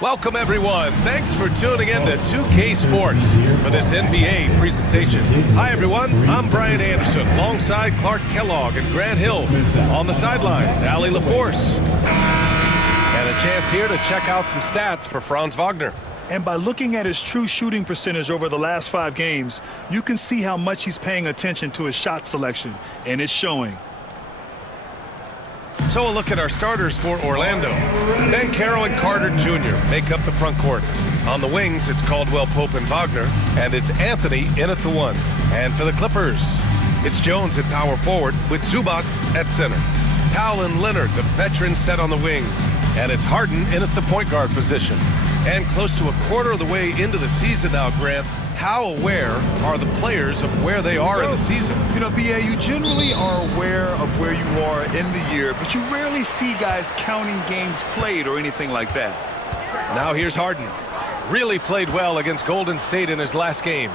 Welcome, everyone. Thanks for tuning in to 2K Sports for this NBA presentation. Hi, everyone. I'm Brian Anderson, alongside Clark Kellogg and Grant Hill. On the sidelines, Allie LaForce. And a chance here to check out some stats for Franz Wagner. And by looking at his true shooting percentage over the last 5 games, you can see how much he's paying attention to his shot selection, and it's showing. So a look at our starters for Orlando. Banchero and Carter Jr. make up the front court. On the wings, it's Caldwell Pope and Wagner, and it's Anthony in at the 1. And for the Clippers, it's Jones at power forward with Zubac at center. Powell and Leonard, the veterans, set on the wings. And it's Harden in at the point guard position. And close to a quarter of the way into the season now, Grant, how aware are the players of where they are in the season? You know, BA, you generally are aware of where you are in the year, but you rarely see guys counting games played or anything like that. Now here's Harden. Really played well against Golden State in his last game.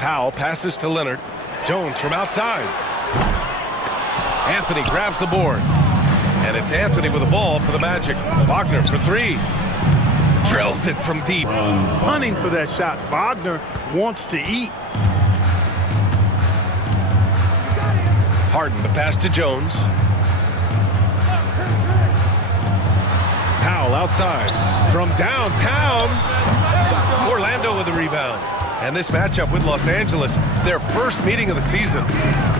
Powell passes to Leonard. Jones from outside. Anthony grabs the board. And it's Anthony with the ball for the Magic. Wagner for 3. Drills it from deep. Hunting for that shot. Wagner wants to eat. Harden, the pass to Jones. Powell outside. From downtown. Orlando with the rebound. And this matchup with Los Angeles, their first meeting of the season.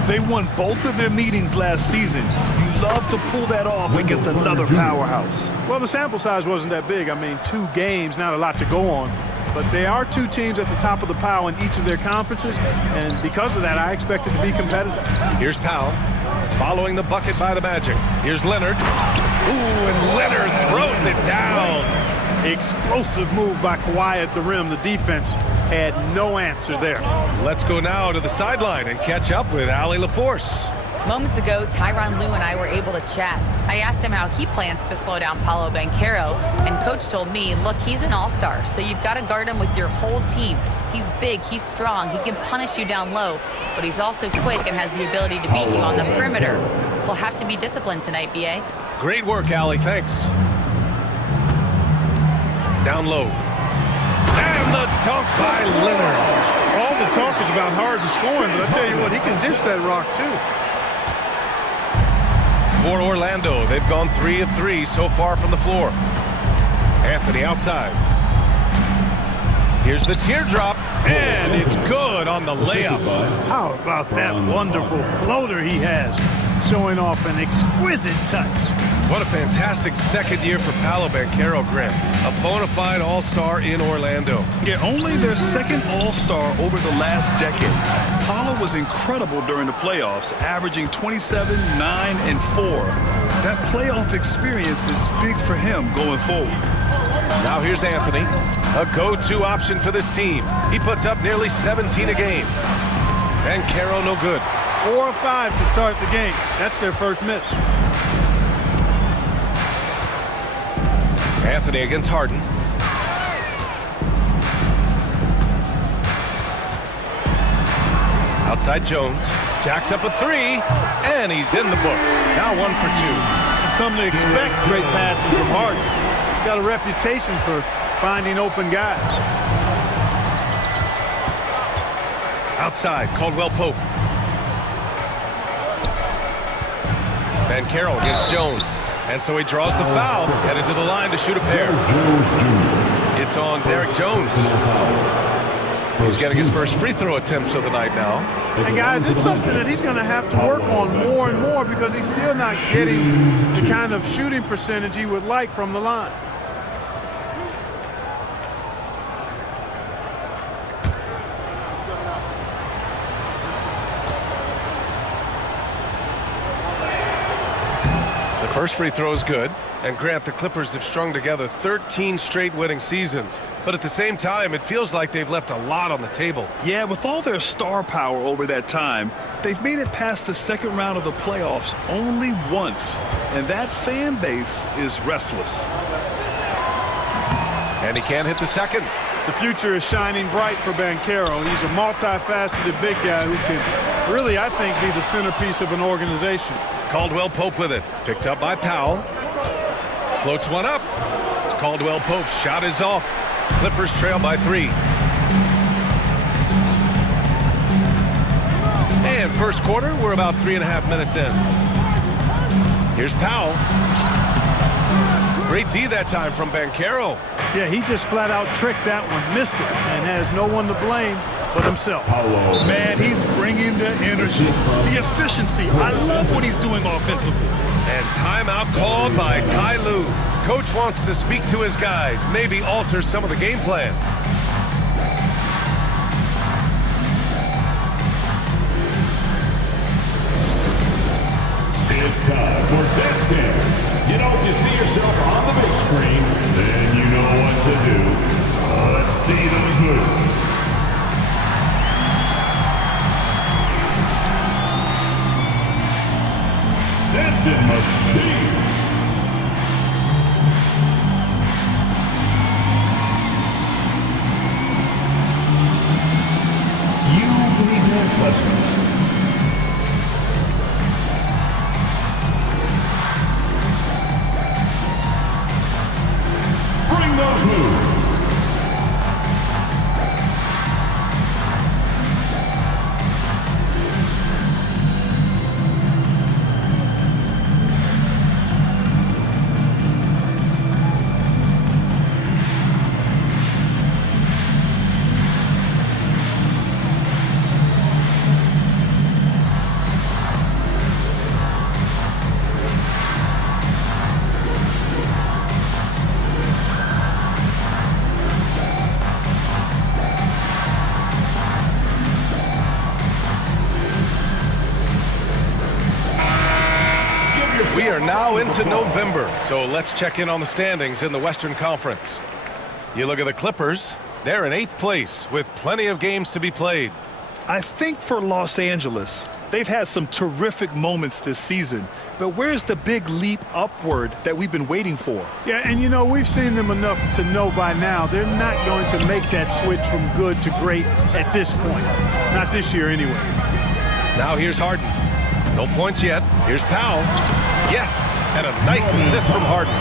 They won both of their meetings last season. You love to pull that off against another powerhouse. Well, the sample size wasn't that big. I mean, 2 games, not a lot to go on. But they are 2 teams at the top of the pile in each of their conferences. And because of that, I expect it to be competitive. Here's Powell, following the bucket by the Magic. Here's Leonard. Ooh, and Leonard throws it down. Explosive move by Kawhi at the rim. The defense had no answer there. Let's go now to the sideline and catch up with Allie LaForce. Moments ago, Tyronn Lue and I were able to chat. I asked him how he plans to slow down Paolo Banchero, and Coach told me, look, he's an all-star, so you've got to guard him with your whole team. He's big, he's strong, he can punish you down low, but he's also quick and has the ability to beat you on the perimeter. We'll have to be disciplined tonight, B.A. Great work, Allie, thanks. Down low. And the dunk by Leonard. All the talk is about Harden scoring, but I tell you what, he can dish that rock too. For Orlando, they've gone 3 of 3 so far from the floor. Anthony outside. Here's the teardrop, and it's good on the layup. How about that wonderful floater he has, showing off an exquisite touch. What a fantastic second year for Paolo Banchero, Grant. A bona fide all-star in Orlando. Yeah, only their second all-star over the last decade. Paolo was incredible during the playoffs, averaging 27, 9, and 4. That playoff experience is big for him going forward. Now here's Anthony, a go-to option for this team. He puts up nearly 17 a game. Banchero no good. 4 of 5 to start the game. That's their first miss. Anthony against Harden. Outside Jones. Jacks up a 3, and he's in the books. Now 1 for 2. You've come to expect great passing from Harden. He's got a reputation for finding open guys. Outside, Caldwell Pope. Banchero against Jones. And so he draws the foul, headed to the line to shoot a pair. It's on Derek Jones. He's getting his first free throw attempts of the night now. And guys, it's something that he's going to have to work on more and more because he's still not getting the kind of shooting percentage he would like from the line. First free throw is good. And Grant, the Clippers have strung together 13 straight winning seasons. But at the same time, it feels like they've left a lot on the table. Yeah, with all their star power over that time, they've made it past the second round of the playoffs only once. And that fan base is restless. And he can't hit the second. The future is shining bright for Banchero. He's a multifaceted big guy who can really, I think, be the centerpiece of an organization. Caldwell Pope with it. Picked up by Powell. Floats one up. Caldwell Pope's shot is off. Clippers trail by 3. And first quarter, we're about 3.5 minutes in. Here's Powell. Great D that time from Banchero. Yeah, he just flat out tricked that one, missed it, and has no one to blame but himself. Man, he's bringing the energy, the efficiency. I love what he's doing offensively. And timeout called by Ty Lue. Coach wants to speak to his guys, maybe alter some of the game plan. It's time for Death Game. You know, if you see yourself on the big screen, then you know what to do. Let's see those moves. Dancing machine. You need dance lessons. Bring those moves. We are now into November, so let's check in on the standings in the Western Conference. You look at the Clippers, they're in 8th place with plenty of games to be played. I think for Los Angeles, they've had some terrific moments this season, but where's the big leap upward that we've been waiting for? Yeah, and you know, we've seen them enough to know by now they're not going to make that switch from good to great at this point. Not this year anyway. Now here's Harden. No points yet. Here's Powell. Yes, and a nice assist from Harden.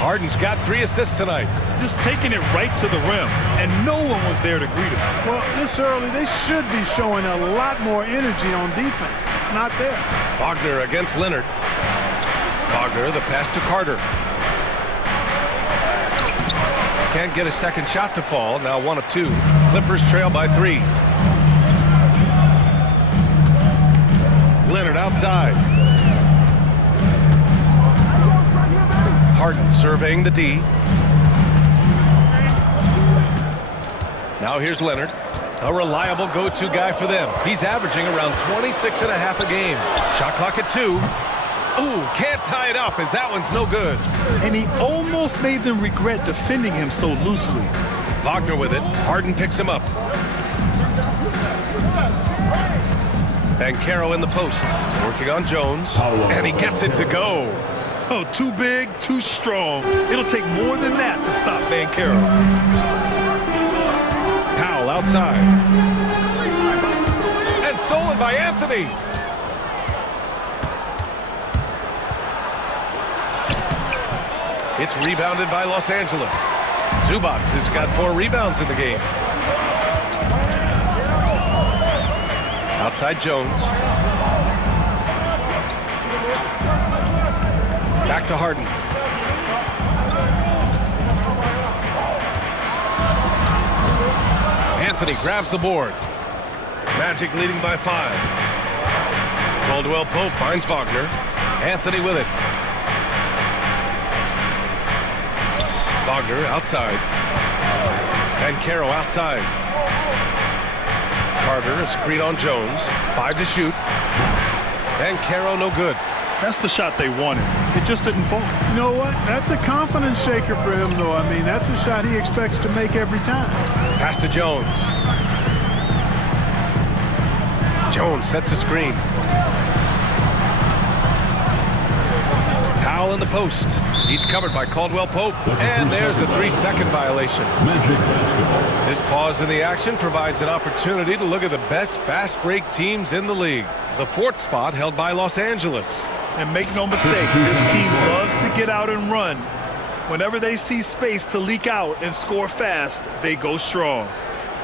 Harden's got 3 assists tonight. Just taking it right to the rim, and no one was there to greet him. Well, this early, they should be showing a lot more energy on defense. It's not there. Wagner against Leonard. Wagner, the pass to Carter. Can't get a second shot to fall. Now 1 of 2. Clippers trail by 3. Leonard outside. Harden surveying the D. Now here's Leonard, a reliable go-to guy for them. He's averaging around 26.5 a game. Shot clock at 2. Ooh, can't tie it up as that one's no good. And he almost made them regret defending him so loosely. Wagner with it. Harden picks him up. Banchero in the post, working on Jones, and he gets it to go. Oh, too big, too strong. It'll take more than that to stop Banchero. Powell outside. And stolen by Anthony. It's rebounded by Los Angeles. Zubac has got 4 rebounds in the game. Outside Jones. Back to Harden. Anthony grabs the board. Magic leading by 5. Caldwell Pope finds Wagner. Anthony with it. Wagner outside. Banchero outside. Carter, a screen on Jones. 5 to shoot. Banchero no good. That's the shot they wanted. It just didn't fall. You know what? That's a confidence shaker for him, though. I mean, that's a shot he expects to make every time. Pass to Jones. Jones sets a screen. Powell in the post. He's covered by Caldwell Pope. And there's a 3-second violation. This pause in the action provides an opportunity to look at the best fast break teams in the league. The 4th spot held by Los Angeles. And make no mistake, this team loves to get out and run. Whenever they see space to leak out and score fast, they go strong.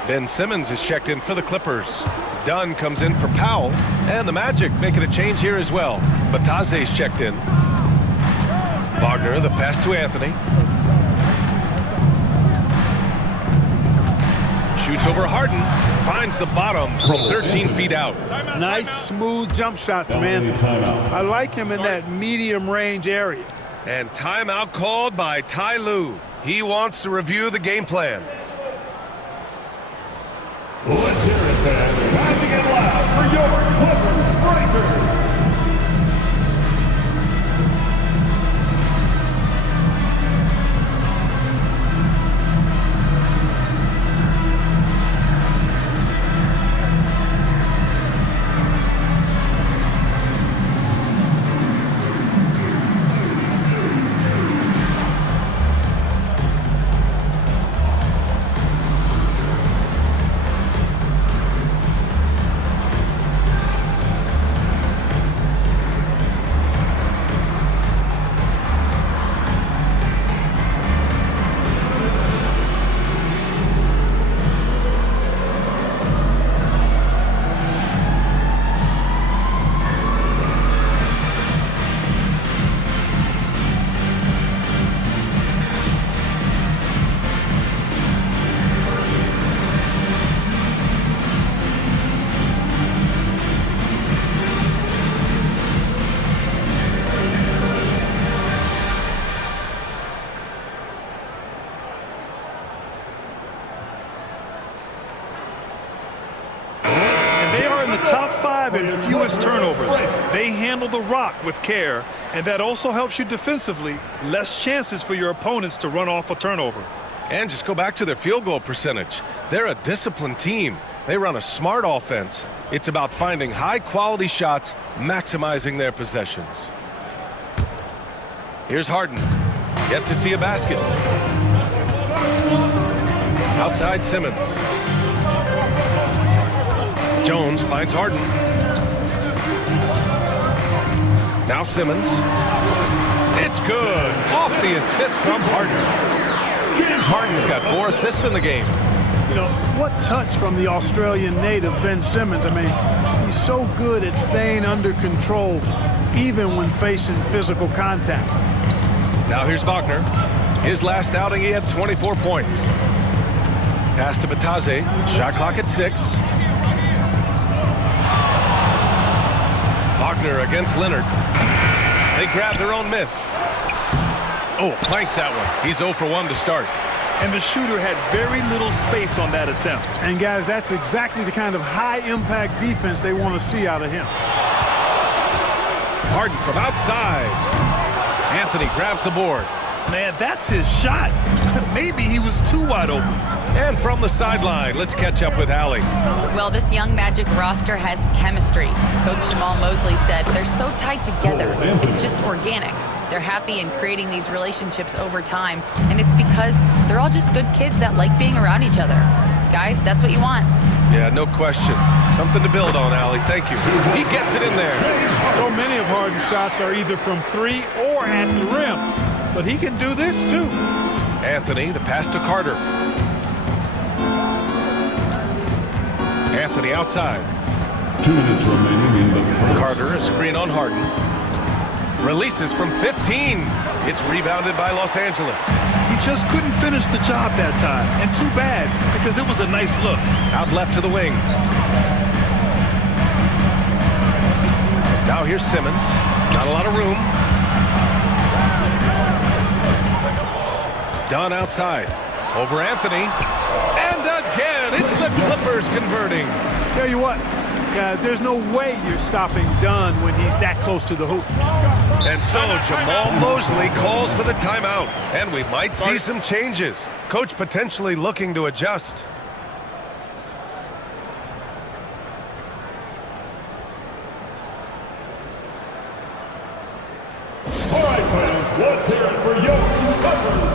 Ben Simmons is checked in for the Clippers. Dunn comes in for Powell, and the Magic making a change here as well. Bataze's checked in. Wagner, the pass to Anthony. Shoots over Harden, finds the bottom from 13 feet out. Nice, smooth jump shot from Anthony. I like him in that medium range area. And timeout called by Ty Lue. He wants to review the game plan. Let's hear it, fans. Time to get loud for your Clippers Breakers. Top 5 in fewest turnovers. They handle the rock with care, and that also helps you defensively. Less chances for your opponents to run off a turnover. And just go back to their field goal percentage. They're a disciplined team. They run a smart offense. It's about finding high-quality shots, maximizing their possessions. Here's Harden. Yet to see a basket. Outside Simmons. Jones finds Harden. Now Simmons. It's good. Off the assist from Harden. Harden's got 4 assists in the game. You know, what touch from the Australian native, Ben Simmons. I mean, he's so good at staying under control, even when facing physical contact. Now here's Wagner. His last outing, he had 24 points. Pass to Bataze. Shot clock at 6. Wagner against Leonard. They grab their own miss. Oh, clanks that one. He's 0 for 1 to start. And the shooter had very little space on that attempt. And guys, that's exactly the kind of high-impact defense they want to see out of him. Harden from outside. Anthony grabs the board. Man, that's his shot. Maybe he was too wide open. And from the sideline, let's catch up with Allie. Well, this young Magic roster has chemistry. Coach Jamal Mosley said they're so tied together. It's just organic. They're happy in creating these relationships over time, and it's because they're all just good kids that like being around each other. Guys, that's what you want. Yeah, no question. Something to build on, Allie. Thank you. He gets it in there. So many of Harden's shots are either from 3 or at the rim, but he can do this too. Anthony, the pass to Carter. Anthony outside. 2 minutes remaining in the first. Carter, a screen on Harden. Releases from 15. It's rebounded by Los Angeles. He just couldn't finish the job that time, and too bad, because it was a nice look. Out left to the wing. Now here's Simmons. Not a lot of room. Dunn outside. Over Anthony. And again, it's the Clippers converting. Tell you what, guys, there's no way you're stopping Dunn when he's that close to the hoop. And so Jamal Mosley calls for the timeout, and we might see some changes. Coach potentially looking to adjust. All right, fans, let's hear it for your Clippers.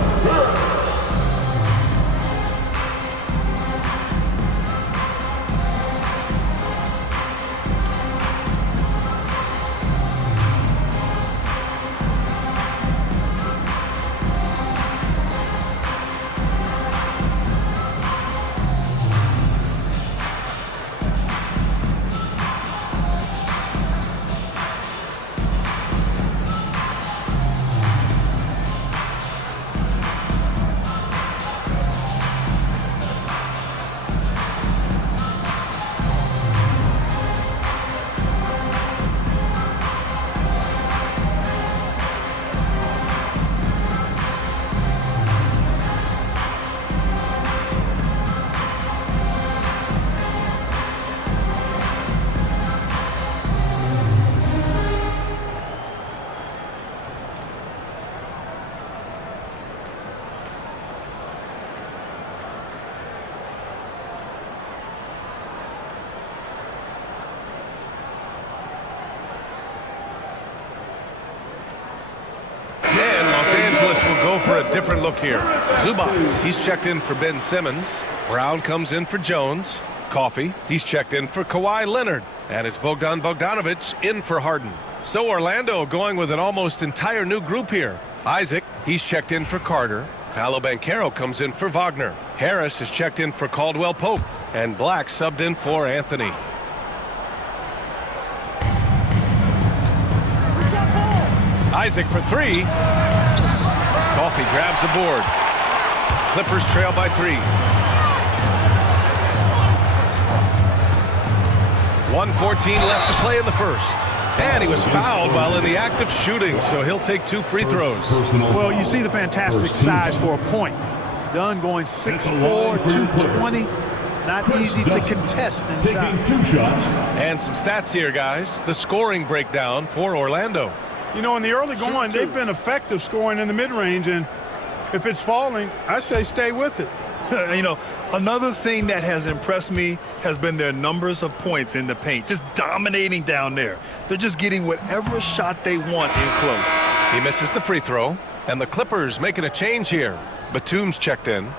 go for a different look here. Zubats, he's checked in for Ben Simmons. Brown comes in for Jones. Coffey, he's checked in for Kawhi Leonard. And it's Bogdan Bogdanovic in for Harden. So Orlando going with an almost entire new group here. Isaac, he's checked in for Carter. Paolo Banchero comes in for Wagner. Harris is checked in for Caldwell Pope. And Black subbed in for Anthony. Isaac for three. Coffey grabs the board. Clippers trail by 3. 1:14 left to play in the first. And he was fouled while in the act of shooting, so he'll take 2 free throws. Well, you see the fantastic size for a point. Dunn going 6'4", 220. Not easy to contest inside. And some stats here, guys. The scoring breakdown for Orlando. You know, in the early going, they've been effective scoring in the mid-range, and if it's falling, I say stay with it. You know, another thing that has impressed me has been their numbers of points in the paint, just dominating down there. They're just getting whatever shot they want in close. He misses the free throw, and the Clippers making a change here. Batum's checked in.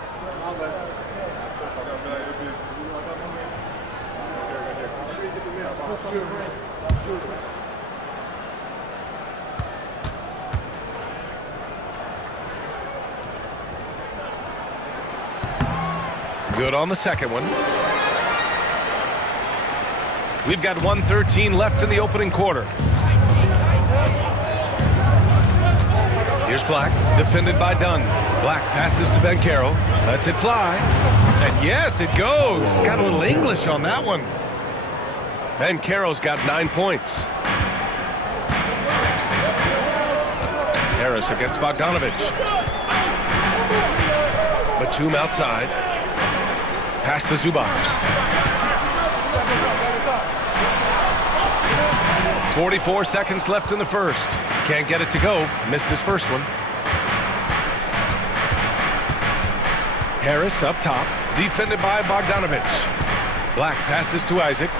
Good on the second one. We've got 1:13 left in the opening quarter. Here's Black, defended by Dunn. Black passes to Banchero, lets it fly. And yes, it goes. Got a little English on that one. Banchero's got 9 points. Harris against Bogdanovic. Batum outside. Pass to Zubats. 44 seconds left in the first. Can't get it to go. Missed his first one. Harris up top. Defended by Bogdanovic. Black passes to Isaac.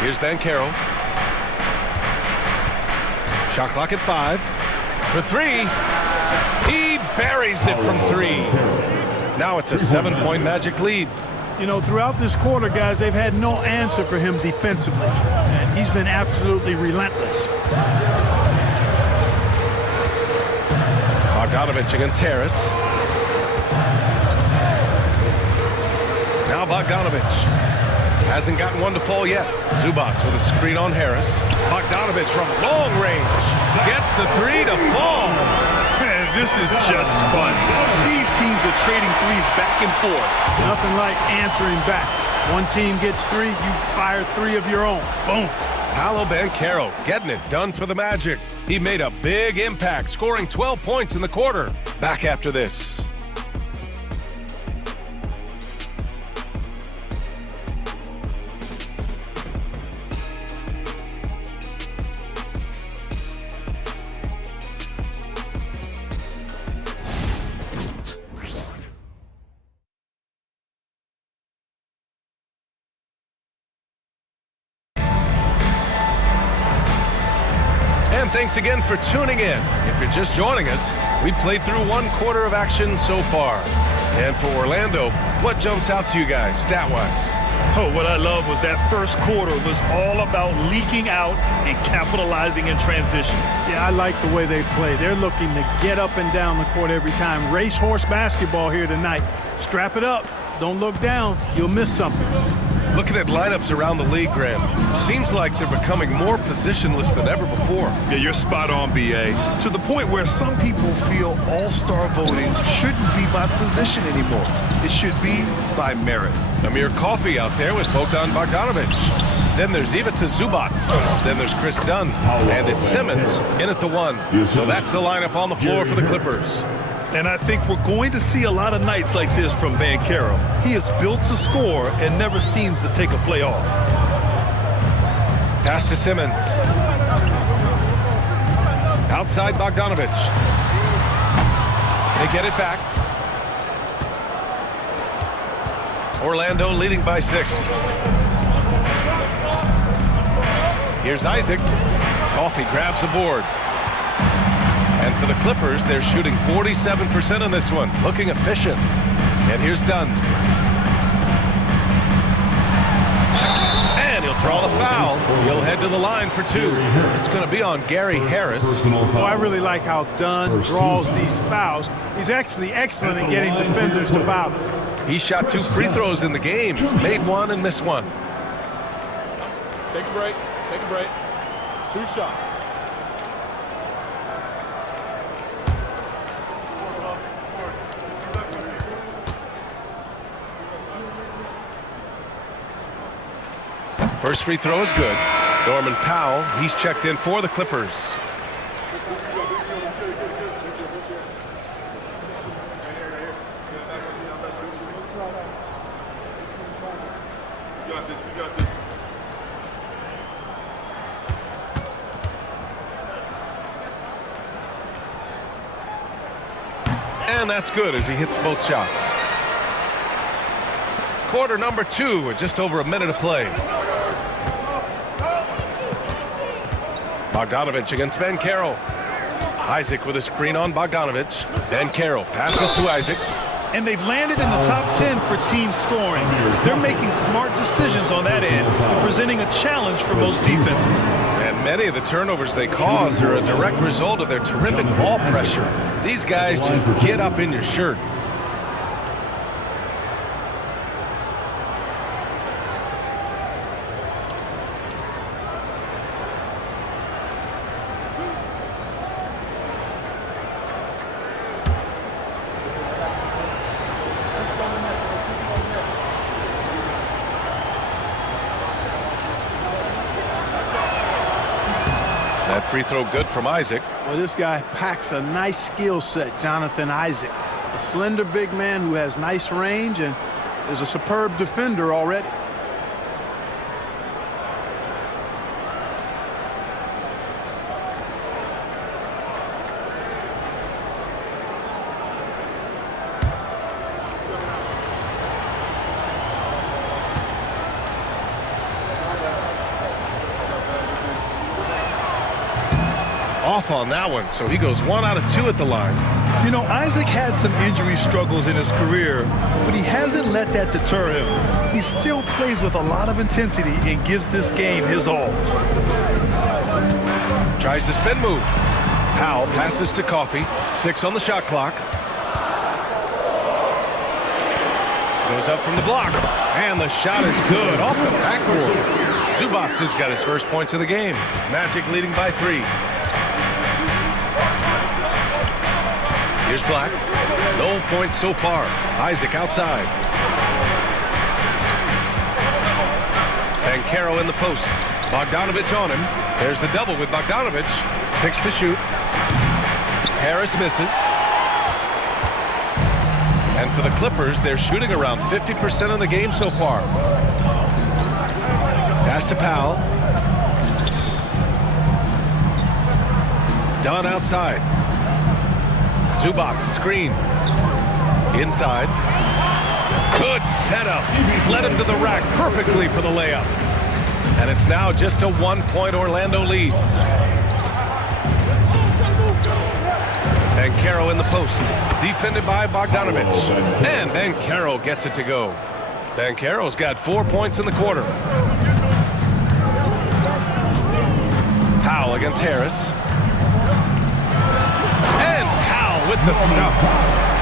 Here's Banchero. Shot clock at 5. For 3. He buries it from 3. Now it's a 7-point Magic lead. You know, throughout this quarter, guys, they've had no answer for him defensively. And he's been absolutely relentless. Bogdanovic against Harris. Now Bogdanovic. Hasn't gotten one to fall yet. Zubats with a screen on Harris. Bogdanovic from long range. Gets the 3 to fall. Man, this is just fun. These teams are trading threes back and forth. Nothing like answering back. One team gets 3, you fire 3 of your own. Boom. Paolo Banchero getting it done for the Magic. He made a big impact, scoring 12 points in the quarter. Back after this. Thanks again for tuning in. If you're just joining us, we played through 1 quarter of action so far. And for Orlando, what jumps out to you guys stat-wise? Oh, what I love was that first quarter was all about leaking out and capitalizing in transition. Yeah, I like the way they play. They're looking to get up and down the court every time. Racehorse basketball here tonight. Strap it up. Don't look down. You'll miss something. Looking at lineups around the league, Graham, seems like they're becoming more positionless than ever before. Yeah, you're spot on, B.A. To the point where some people feel all-star voting shouldn't be by position anymore. It should be by merit. Amir Coffey out there with Bogdan Bogdanovic. Then there's Ivica Zubats. Then there's Chris Dunn. And it's Simmons in at the 1. So that's the lineup on the floor for the Clippers. And I think we're going to see a lot of nights like this from Banchero. He is built to score and never seems to take a play off. Pass to Simmons. Outside Bogdanovic. They get it back. Orlando leading by 6. Here's Isaac. Coffey grabs the board. And for the Clippers, they're shooting 47% on this one, looking efficient. And here's Dunn. And he'll draw the foul. He'll head to the line for two. It's going to be on Gary Harris. Oh, I really like how Dunn draws these fouls. He's actually excellent at getting defenders to foul. He shot 2 free throws in the game. He's made 1 and missed 1. Take a break. Take a break. 2 shots. First free throw is good. Norman Powell, he's checked in for the Clippers. We got this. We got this. And that's good as he hits both shots. Quarter number 2 with just over a minute to play. Bogdanovich against Banchero. Isaac with a screen on Bogdanovich. Banchero passes to Isaac. And they've landed in the top 10 for team scoring. They're making smart decisions on that end, presenting a challenge for most defenses. And many of the turnovers they cause are a direct result of their terrific ball pressure. These guys just get up in your shirt. That free throw good from Isaac. Well, this guy packs a nice skill set, Jonathan Isaac. A slender big man who has nice range and is a superb defender already. Off on that one, so he goes 1 out of 2 at the line. You know, Isaac had some injury struggles in his career, but he hasn't let that deter him. He still plays with a lot of intensity and gives this game his all. Tries the spin move. Powell passes to Coffey. 6 on the shot clock. Goes up from the block. And the shot is good off the backboard. Zubac has got his first points of the game. Magic leading by 3. Here's Black. No points so far. Isaac outside. Banchero in the post. Bogdanovich on him. There's the double with Bogdanovich. 6 to shoot. Harris misses. And for the Clippers, they're shooting around 50% of the game so far. Pass to Powell. Dunn outside. Zubac screen. Inside. Good setup. Led him to the rack perfectly for the layup. And it's now just a 1-point Orlando lead. Banchero in the post. Defended by Bogdanovich. And Banchero gets it to go. Banchero's got 4 points in the quarter. Powell against Harris. With the stuff.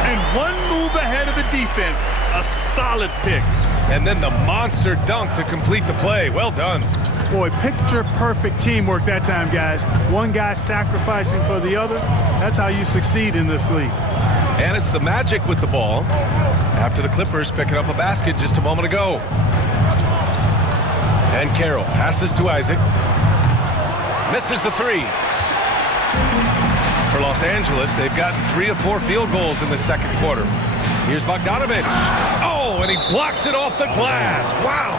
And one move ahead of the defense. A solid pick. And then the monster dunk to complete the play. Well done. Boy, picture-perfect teamwork that time, guys. One guy sacrificing for the other. That's how you succeed in this league. And it's the Magic with the ball after the Clippers picking up a basket just a moment ago. And Carroll passes to Isaac. Misses the 3. For Los Angeles, they've gotten 3 of 4 field goals in the second quarter. Here's Bogdanovich. Oh, and he blocks it off the glass. Wow.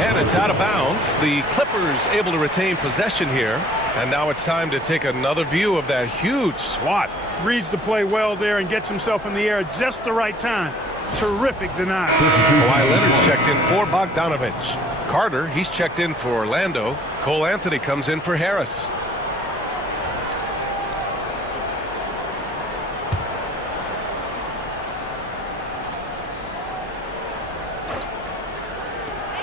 And it's out of bounds. The Clippers able to retain possession here. And now it's time to take another view of that huge swat. Reads the play well there and gets himself in the air at just the right time. Terrific deny. Kawhi Leonard's checked in for Bogdanovich. Carter, he's checked in for Orlando. Cole Anthony comes in for Harris.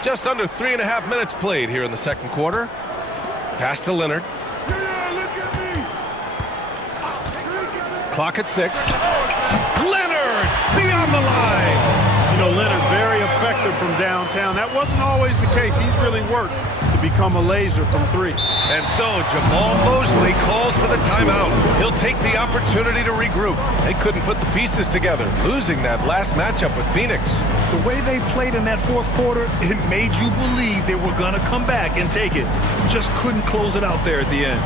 Just under 3.5 minutes played here in the second quarter. Pass to Leonard. Clock at 6. Leonard beyond the line. You know, Leonard very effective from downtown. That wasn't always the case. He's really worked to become a laser from 3. And so Jamal Mosley calls for the timeout. He'll take the opportunity to regroup. They couldn't put the pieces together, losing that last matchup with Phoenix. The way they played in that fourth quarter, it made you believe they were going to come back and take it. Just couldn't close it out there at the end.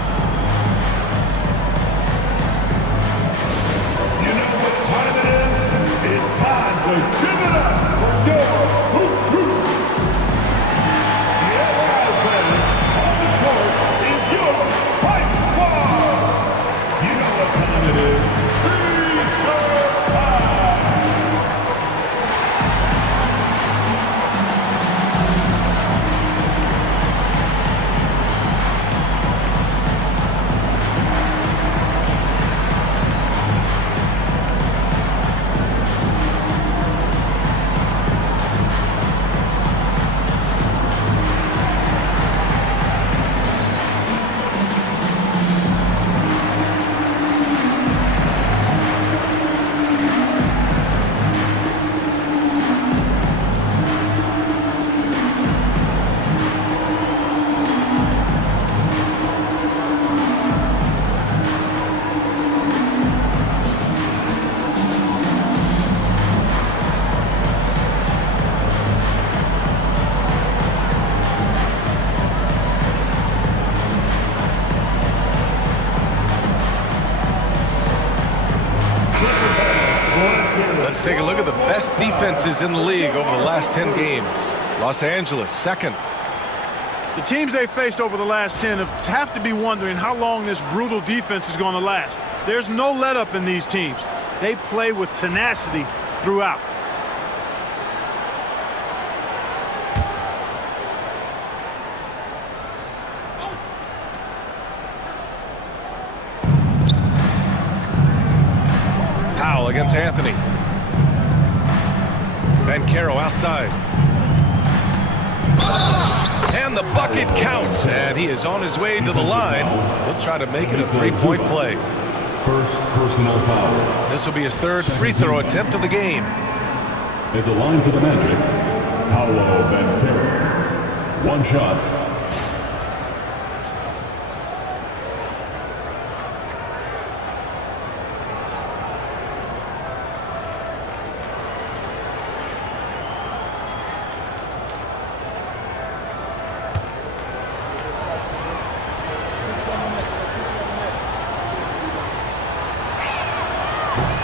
You know what time it is? It's time to give it up for your Hoop Group. The LI player on the court is your fight squad. You know what time it is? Free throw time. Let's take a look at the best defenses in the league over the last 10 games. Los Angeles, second. The teams they faced over the last 10 have to be wondering how long this brutal defense is going to last. There's no let-up in these teams. They play with tenacity throughout. Powell against Anthony. Bancaro outside. And the bucket counts, and he is on his way to the line. He'll try to make it a three-point play. First personal foul. This will be his third free throw attempt of the game. At the line for the Magic, Paolo Bancaro. One shot.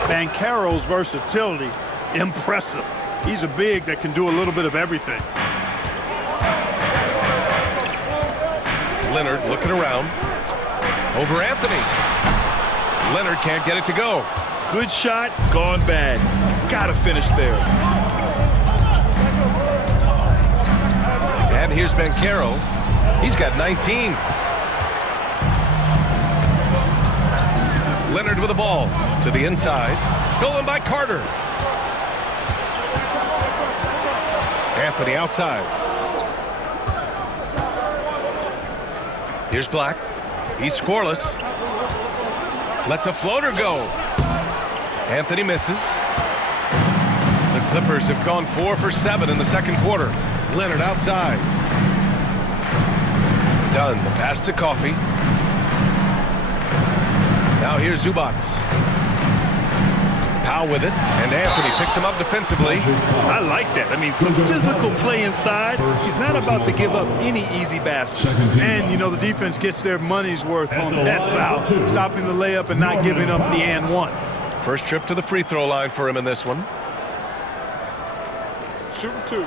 Bancaro's versatility, impressive. He's a big that can do a little bit of everything. Leonard looking around. Over Anthony. Leonard can't get it to go. Good shot, gone bad. Gotta finish there. And here's Bancaro. He's got 19. Leonard with the ball to the inside. Stolen by Carter. Anthony outside. Here's Black. He's scoreless. Lets a floater go. Anthony misses. The Clippers have gone 4 for 7 in the second quarter. Leonard outside. Done. The pass to Coffey. Now here's Zubats. Powell with it, and Anthony picks him up defensively. I like that. I mean, some physical play inside. He's not about to give up any easy baskets. And, you know, the defense gets their money's worth on that foul, stopping the layup and not giving up the and one. First trip to the free throw line for him in this one. Shooting 2.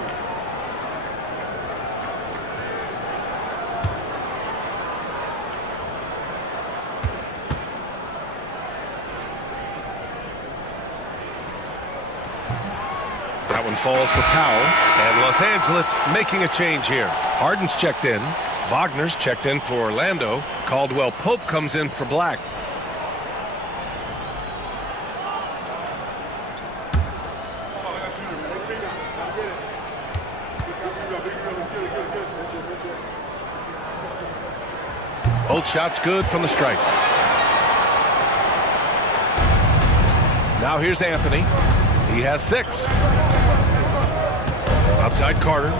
That one falls for Powell, and Los Angeles making a change here. Harden's checked in. Wagner's checked in for Orlando. Caldwell Pope comes in for Black. Both shots good from the stripe. Now here's Anthony. He has 6. Outside Carter.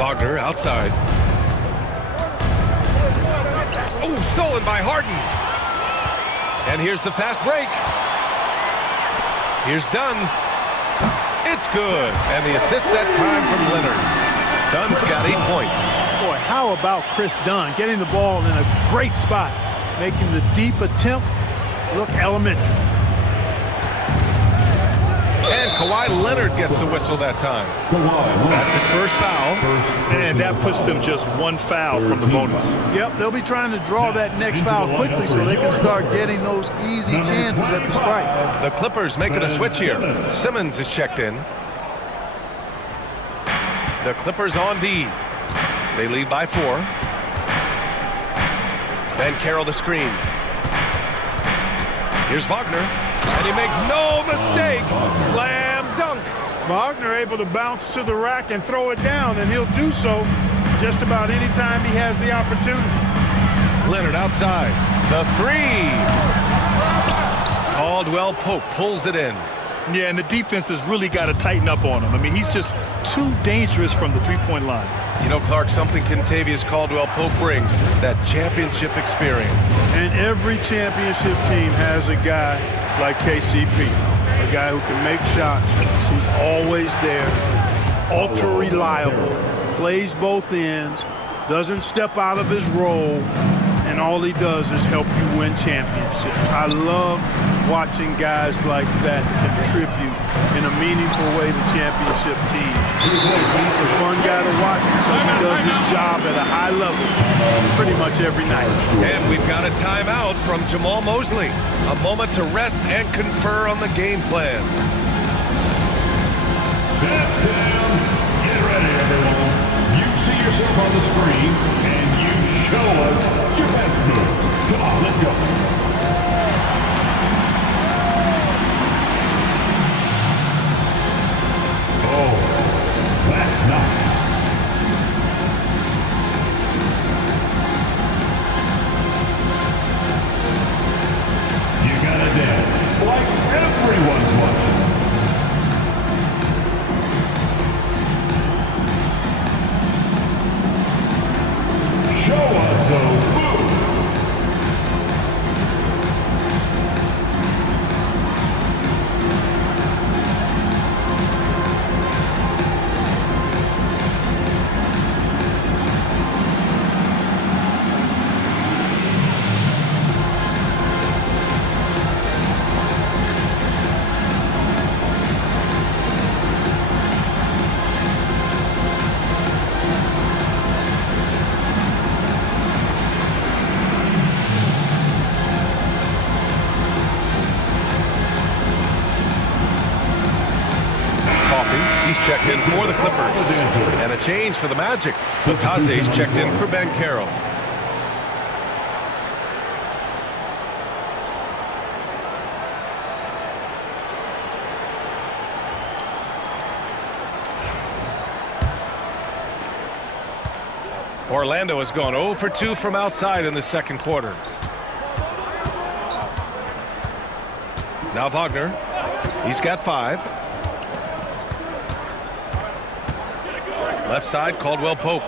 Wagner outside. Oh, stolen by Harden. And here's the fast break. Here's Dunn. It's good. And the assist that time from Leonard. Dunn's got 8 points. Boy, how about Chris Dunn getting the ball in a great spot, making the deep attempt look elementary. And Kawhi Leonard gets a whistle that time. That's his first foul. And that puts them just 1 foul from the bonus. Yep, they'll be trying to draw that next foul quickly so they can start getting those easy chances at the stripe. The Clippers making a switch here. Simmons is checked in. The Clippers on D. They lead by 4. Ben Carroll the screen. Here's Wagner. And he makes no mistake. Slam dunk. Wagner able to bounce to the rack and throw it down, and he'll do so just about any time he has the opportunity. Leonard outside. The 3. Caldwell Pope pulls it in. Yeah, and the defense has really got to tighten up on him. I mean, he's just too dangerous from the three-point line. You know, Clark, something Kentavious Caldwell-Pope brings, that championship experience. And every championship team has a guy like KCP, a guy who can make shots. He's always there, ultra reliable, plays both ends, doesn't step out of his role, and all he does is help you win championships. I love watching guys like that contribute in a meaningful way to championship teams. He's a fun guy to watch because he does his job at a high level pretty much every night. And we've got a timeout from Jamal Mosley. A moment to rest and confer on the game plan. That's down. Get ready, everyone. You see yourself on the screen, and you show us your best moves. Come on, let's go. Oh, that's nice. You gotta dance like everyone's watching. Show us those moves. He's checked in for the Clippers. And a change for the Magic. Fatase's checked in for Ben Carroll. Orlando has gone 0 for 2 from outside in the second quarter. Now Wagner. He's got 5. Left side, Caldwell-Pope.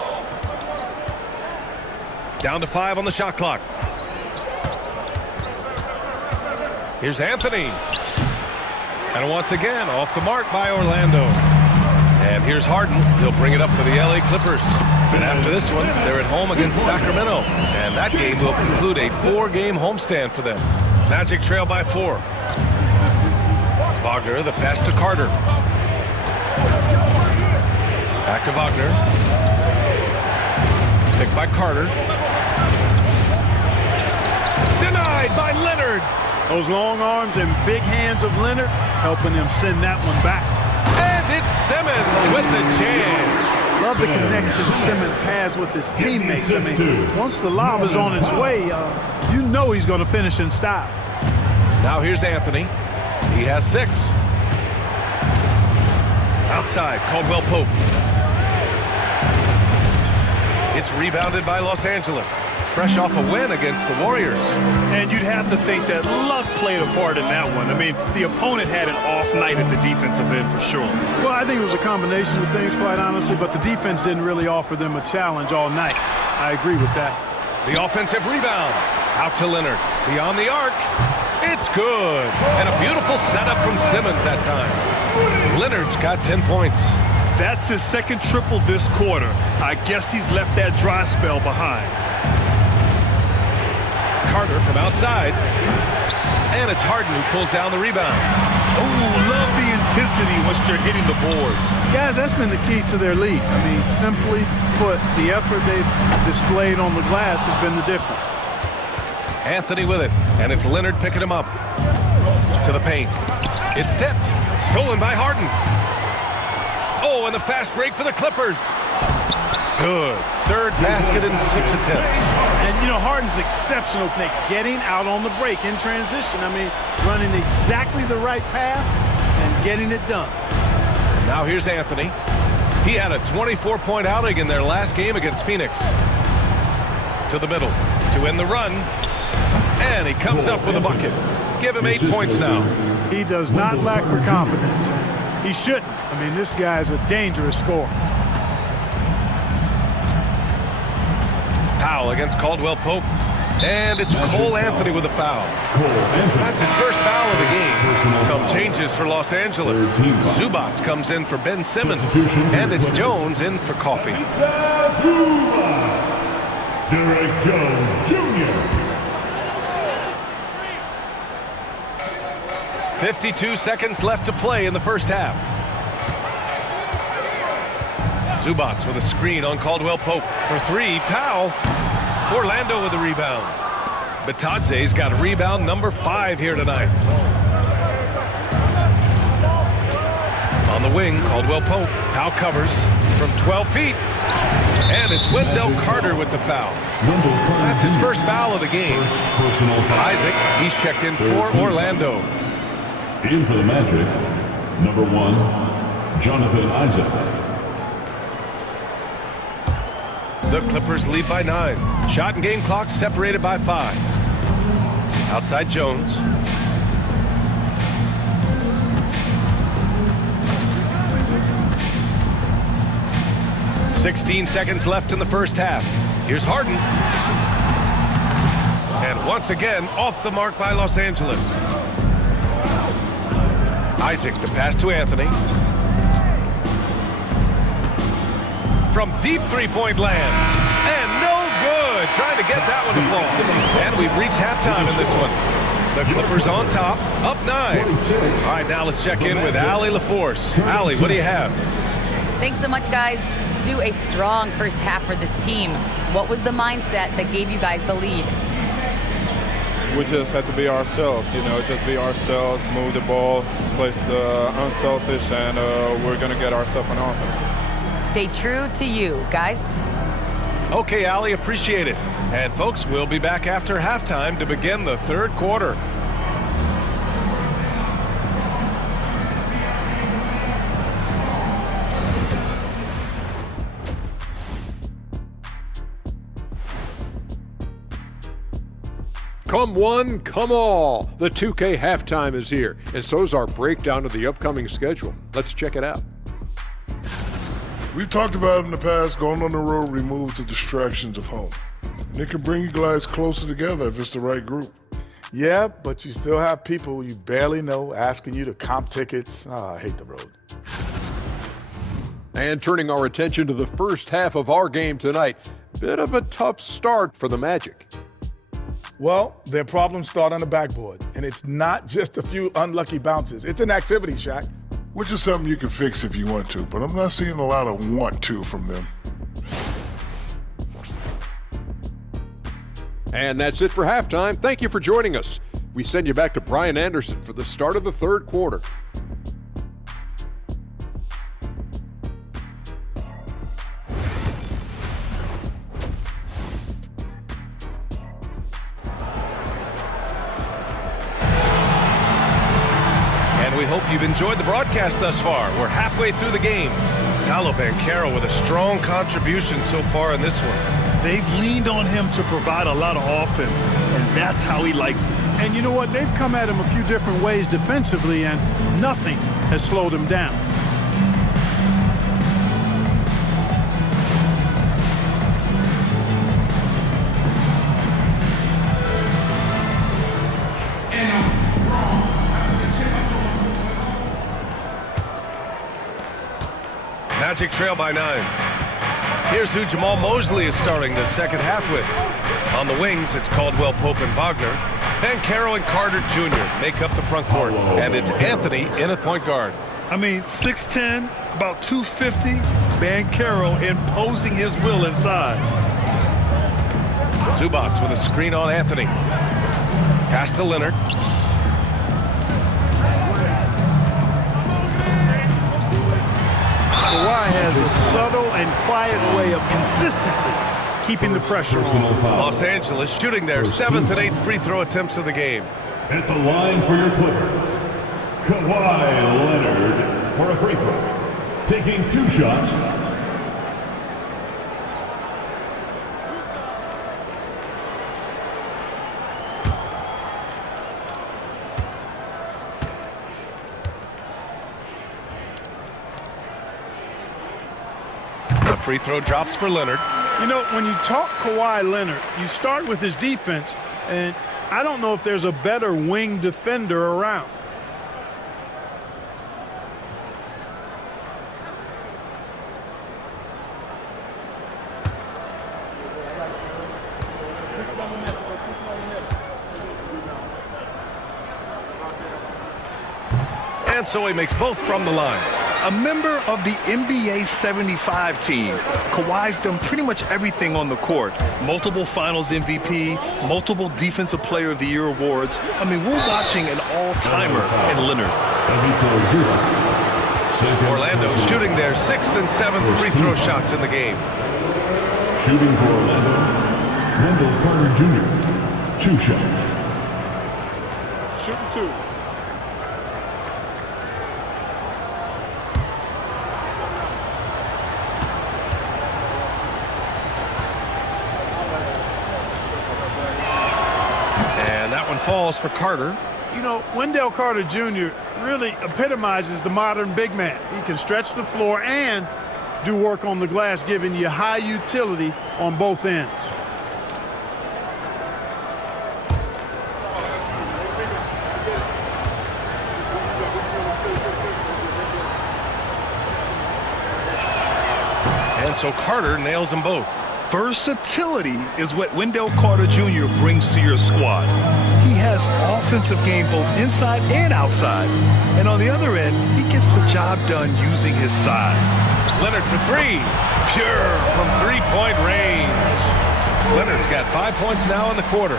Down to 5 on the shot clock. Here's Anthony. And once again, off the mark by Orlando. And here's Harden. He'll bring it up for the LA Clippers. And after this one, they're at home against Sacramento. And that game will conclude a 4-game homestand for them. Magic trail by 4. Wagner, the pass to Carter. Back to Wagner. Picked by Carter. Denied by Leonard. Those long arms and big hands of Leonard helping him send that one back. And it's Simmons with the jam. Love the connection Simmons has with his teammates. I mean, once the lob is on its way, you know he's going to finish in style. Now here's Anthony. He has 6. Outside, Caldwell-Pope. It's rebounded by Los Angeles. fresh off a win against the Warriors. And you'd have to think that luck played a part in that one. I mean, the opponent had an off night at the defensive end for sure. Well, I think it was a combination of things, quite honestly, but the defense didn't really offer them a challenge all night. I agree with that. The offensive rebound. Out to Leonard. Beyond the arc. It's good. And a beautiful setup from Simmons that time. Leonard's got 10 points. That's his second triple this quarter. I guess he's left that dry spell behind. Carter from outside. And it's Harden who pulls down the rebound. Oh, love the intensity once you're hitting the boards. Guys, that's been the key to their lead. I mean, simply put, the effort they've displayed on the glass has been the difference. Anthony with it, and it's Leonard picking him up. To the paint. It's tipped. Stolen by Harden. Oh, and the fast break for the Clippers. Good. Third basket in 6 attempts. And, you know, Harden's exceptional at getting out on the break in transition. I mean, running exactly the right path and getting it done. Now here's Anthony. He had a 24-point outing in their last game against Phoenix. To the middle to end the run. And he comes up with a bucket. Give him 8 points now. He does not lack for confidence. He shouldn't. I mean, this guy's a dangerous scorer. Foul against Caldwell Pope. And it's Cole Anthony with a foul. That's his first foul of the game. Some changes for Los Angeles. Zubats comes in for Ben Simmons. And it's Jones in for Coffee. Derek Jones Jr. 52 seconds left to play in the first half. Zubats with a screen on Caldwell Pope for 3. Powell. Orlando with a rebound. Batadze's got a rebound number 5 here tonight. On the wing, Caldwell Pope. Powell covers from 12 feet. And it's Wendell Carter with the foul. That's his first foul of the game. Isaac, he's checked in for Orlando. In for the Magic, number 1, Jonathan Isaac. The Clippers lead by 9. Shot and game clock separated by 5. Outside Jones. "16 seconds left in the first half. Here's Harden. And once again, off the mark by Los Angeles. Isaac, the pass to Anthony. From deep three-point land. And no good. Trying to get that one to fall. And we've reached halftime in this one. The Clippers on top, up 9. All right, now let's check in with Allie LaForce. Allie, what do you have? Thanks so much, guys. Do a strong first half for this team. What was the mindset that gave you guys the lead? We just have to be ourselves, you know, just be ourselves, move the ball, play the unselfish, and we're going to get ourselves an offense. Stay true to you, guys. Okay, Allie, appreciate it. And folks, we'll be back after halftime to begin the third quarter. Come one, come all. The 2K halftime is here, and so's our breakdown of the upcoming schedule. Let's check it out. We've talked about in the past, going on the road removes the distractions of home. And it can bring you guys closer together if it's the right group. Yeah, but you still have people you barely know asking you to comp tickets. I hate the road. And turning our attention to the first half of our game tonight, bit of a tough start for the Magic. Well, their problems start on the backboard, and it's not just a few unlucky bounces. It's an activity, Shaq. Which is something you can fix if you want to, but I'm not seeing a lot of want to from them. And that's it for halftime. Thank you for joining us. We send you back to Brian Anderson for the start of the third quarter. We hope you've enjoyed the broadcast thus far. We're halfway through the game. Paolo Banchero with a strong contribution so far in this one. They've leaned on him to provide a lot of offense, and that's how he likes it. And you know what? They've come at him a few different ways defensively, and nothing has slowed him down. Magic trail by 9. Here's who Jamal Mosley is starting the second half with. On the wings, it's Caldwell Pope and Wagner. Banchero and Carter Jr. make up the front court. And it's Anthony in at point guard. I mean, 6'10", about 250, Banchero imposing his will inside. Zubac with a screen on Anthony. Pass to Leonard. Kawhi has a subtle and quiet way of consistently keeping the pressure on. Los Angeles shooting their 7th and 8th free throw attempts of the game. At the line for your Clippers, Kawhi Leonard for a free throw. Taking 2 shots. The free throw drops for Leonard. You know, when you talk Kawhi Leonard, you start with his defense, and I don't know if there's a better wing defender around. And so he makes both from the line. A member of the NBA 75 team, Kawhi's done pretty much everything on the court. Multiple Finals MVP, multiple Defensive Player of the Year awards. I mean, we're watching an all-timer in Leonard. Orlando shooting their 6th and 7th free throw shots in the game. Shooting for Orlando, Wendell Carter Jr., 2 shots. Shooting 2. Falls for Carter. You know, Wendell Carter Jr. really epitomizes the modern big man. He can stretch the floor and do work on the glass, giving you high utility on both ends. And so Carter nails them both. Versatility is what Wendell Carter Jr. brings to your squad. He has offensive game both inside and outside. And on the other end, he gets the job done using his size. Leonard for 3. Pure from 3-point range. Leonard's got 5 points now in the quarter.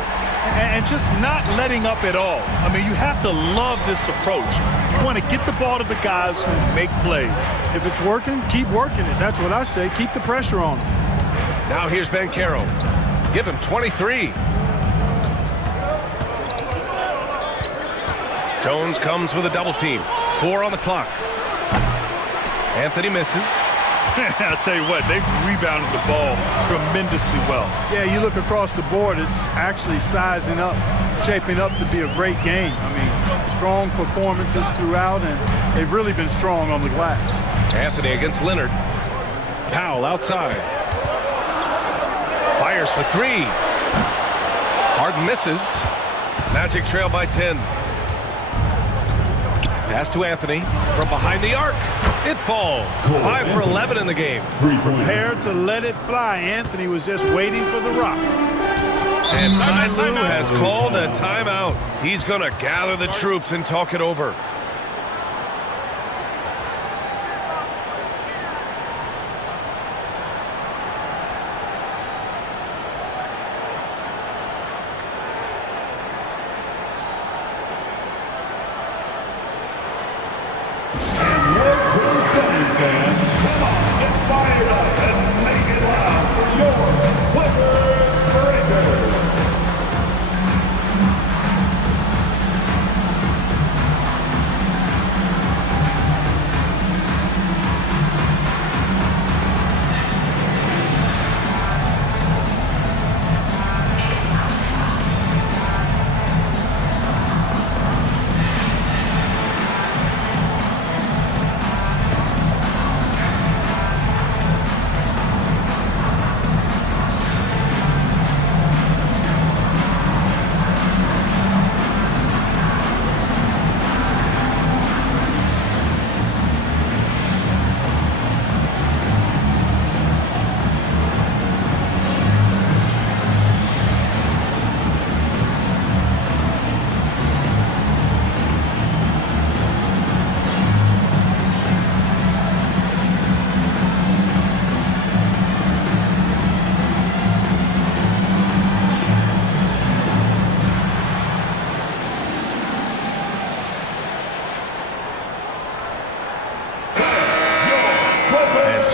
And just not letting up at all. I mean, you have to love this approach. You want to get the ball to the guys who make plays. If it's working, keep working it. That's what I say. Keep the pressure on him. Now here's Banchero. Give him 23. Jones comes with a double team. 4 on the clock. Anthony misses. I'll tell you what, they've rebounded the ball tremendously well. Yeah, you look across the board, it's actually sizing up, shaping up to be a great game. I mean, strong performances throughout, and they've really been strong on the glass. Anthony against Leonard. Powell outside. Fires for 3. Harden misses. Magic trail by 10. Pass to Anthony from behind the arc. It falls. 5 for 11 in the game. Prepared to let it fly. Anthony was just waiting for the rock. And Ty Lue has called a timeout. He's going to gather the troops and talk it over.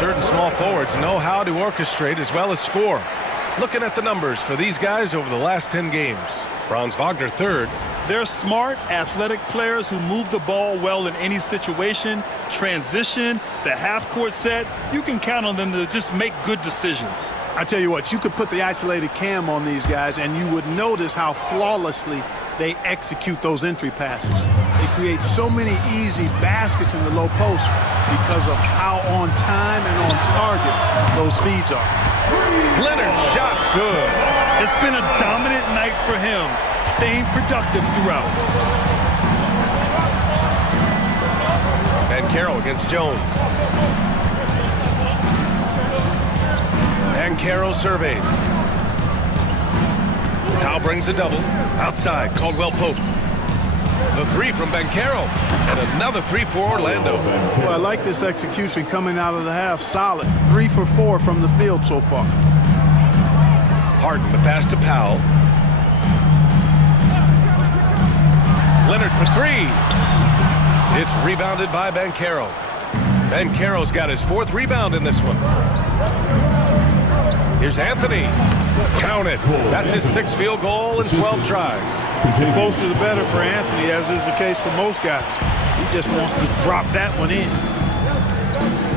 certain small forwards know how to orchestrate as well as score. Looking at the numbers for these guys over the last 10 games. Franz Wagner third. They're smart, athletic players who move the ball well in any situation. Transition, the half-court set, you can count on them to just make good decisions. I tell you what, you could put the isolated cam on these guys and you would notice how flawlessly they execute those entry passes. They create so many easy baskets in the low post because of how on time and on target those feeds are. Leonard's shot's good. It's been a dominant night for him, staying productive throughout. Banchero against Jones. Banchero surveys. Powell brings a double. Outside, Caldwell Pope. The three from Banchero. And another three for Orlando. Well, I like this execution coming out of the half. Solid. 3 for 4 from the field so far. Harden, the pass to Powell. Leonard for three. It's rebounded by Banchero. Banchero's got his 4th rebound in this one. Here's Anthony. Count it. That's his 6th field goal in 12 tries. The closer the better for Anthony, as is the case for most guys. He just wants to drop that one in.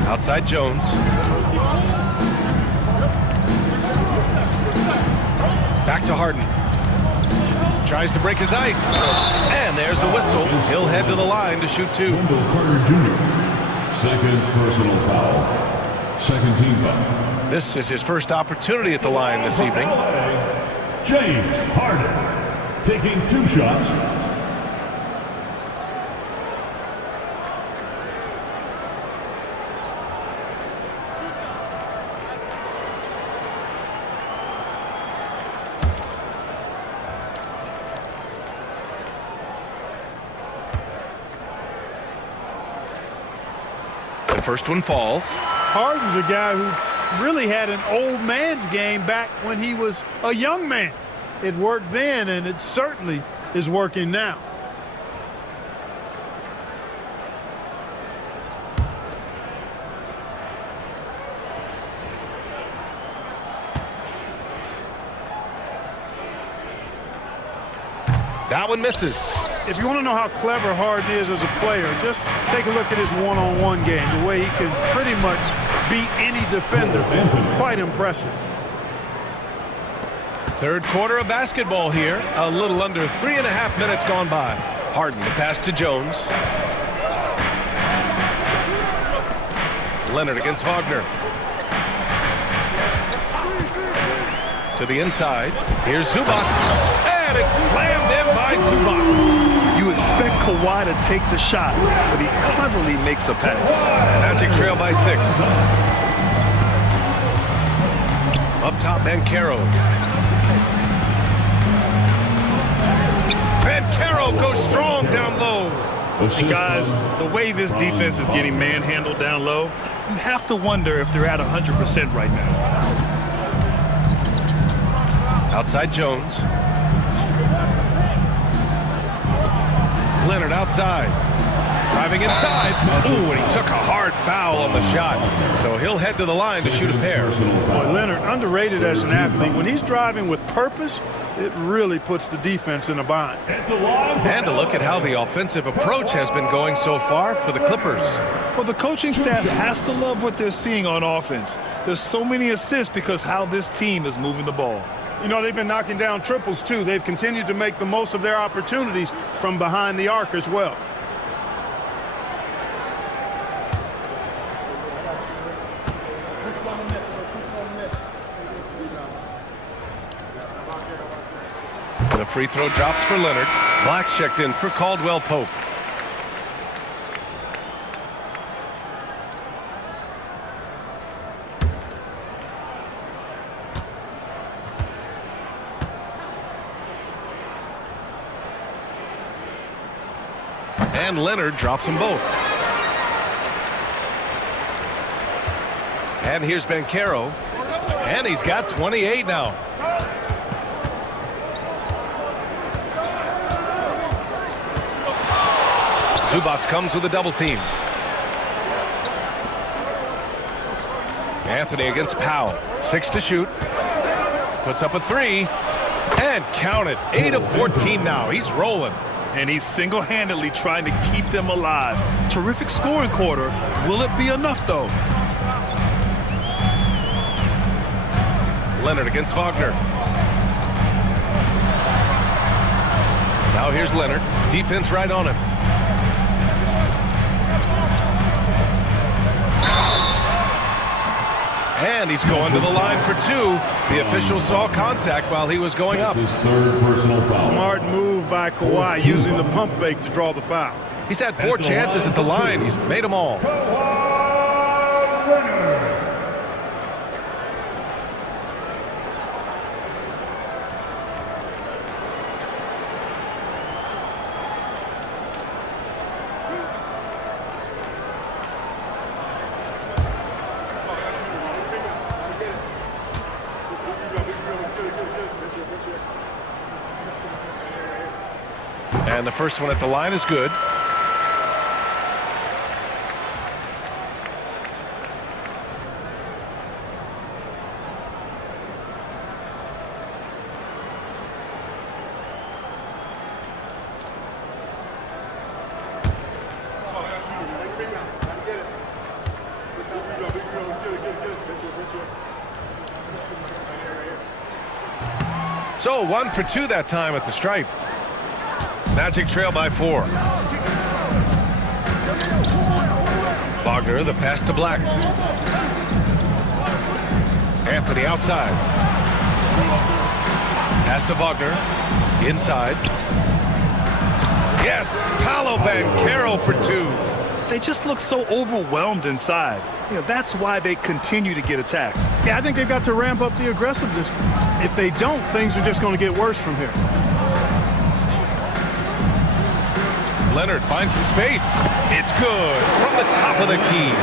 Outside Jones. Back to Harden. Tries to break his ice. And there's a whistle. He'll head to the line to shoot 2. Carter Jr. Second personal foul. Second team foul. This is his first opportunity at the line this evening. James Harden taking 2 shots. The first one falls. Harden's a guy who really had an old man's game back when he was a young man. It worked then, and it certainly is working now. That one misses. If you want to know how clever Harden is as a player, just take a look at his one-on-one game, the way he can pretty much beat any defender. Quite impressive. Third quarter of basketball here. A little under 3.5 minutes gone by. Harden, the pass to Jones. Leonard against Wagner. To the inside. Here's Zubac. And it's slammed in by Zubac. You expect Kawhi to take the shot, but he cleverly makes a pass. Magic trail by 6. Up top, Banchero. Banchero goes strong down low. And guys, the way this defense is getting manhandled down low, you have to wonder if they're at 100% right now. Outside Jones. Leonard outside. Driving inside. Ooh, and he took a hard foul on the shot. So he'll head to the line to shoot a pair. Boy, Leonard, underrated as an athlete. When he's driving with purpose, it really puts the defense in a bind. And a look at how the offensive approach has been going so far for the Clippers. Well, the coaching staff has to love what they're seeing on offense. There's so many assists because how this team is moving the ball. You know, they've been knocking down triples, too. They've continued to make the most of their opportunities from behind the arc as well. The free throw drops for Leonard. Black's checked in for Caldwell Pope. And Leonard drops them both. And here's Banchero. And he's got 28 now. Zubac comes with a double team. Anthony against Powell. 6 to shoot. Puts up a 3. And count it. 8 of 14 now. He's rolling. And he's single-handedly trying to keep them alive. Terrific scoring quarter. Will it be enough, though? Leonard against Wagner. Now here's Leonard. Defense right on him. And he's going to the line for 2. The official saw contact while he was going up. His third personal foul. Smart move by Kawhi using the pump fake to draw the foul. He's had 4 chances at the line. He's made them all. And the first one at the line is good. So 1 for 2 that time at the stripe. Magic trail by 4. Wagner, the pass to Black. Anthony outside. Pass to Wagner. Inside. Yes! Paolo Banchero for 2. They just look so overwhelmed inside. You know, that's why they continue to get attacked. Yeah, I think they've got to ramp up the aggressiveness. If they don't, things are just going to get worse from here. Leonard finds some space. It's good from the top of the key.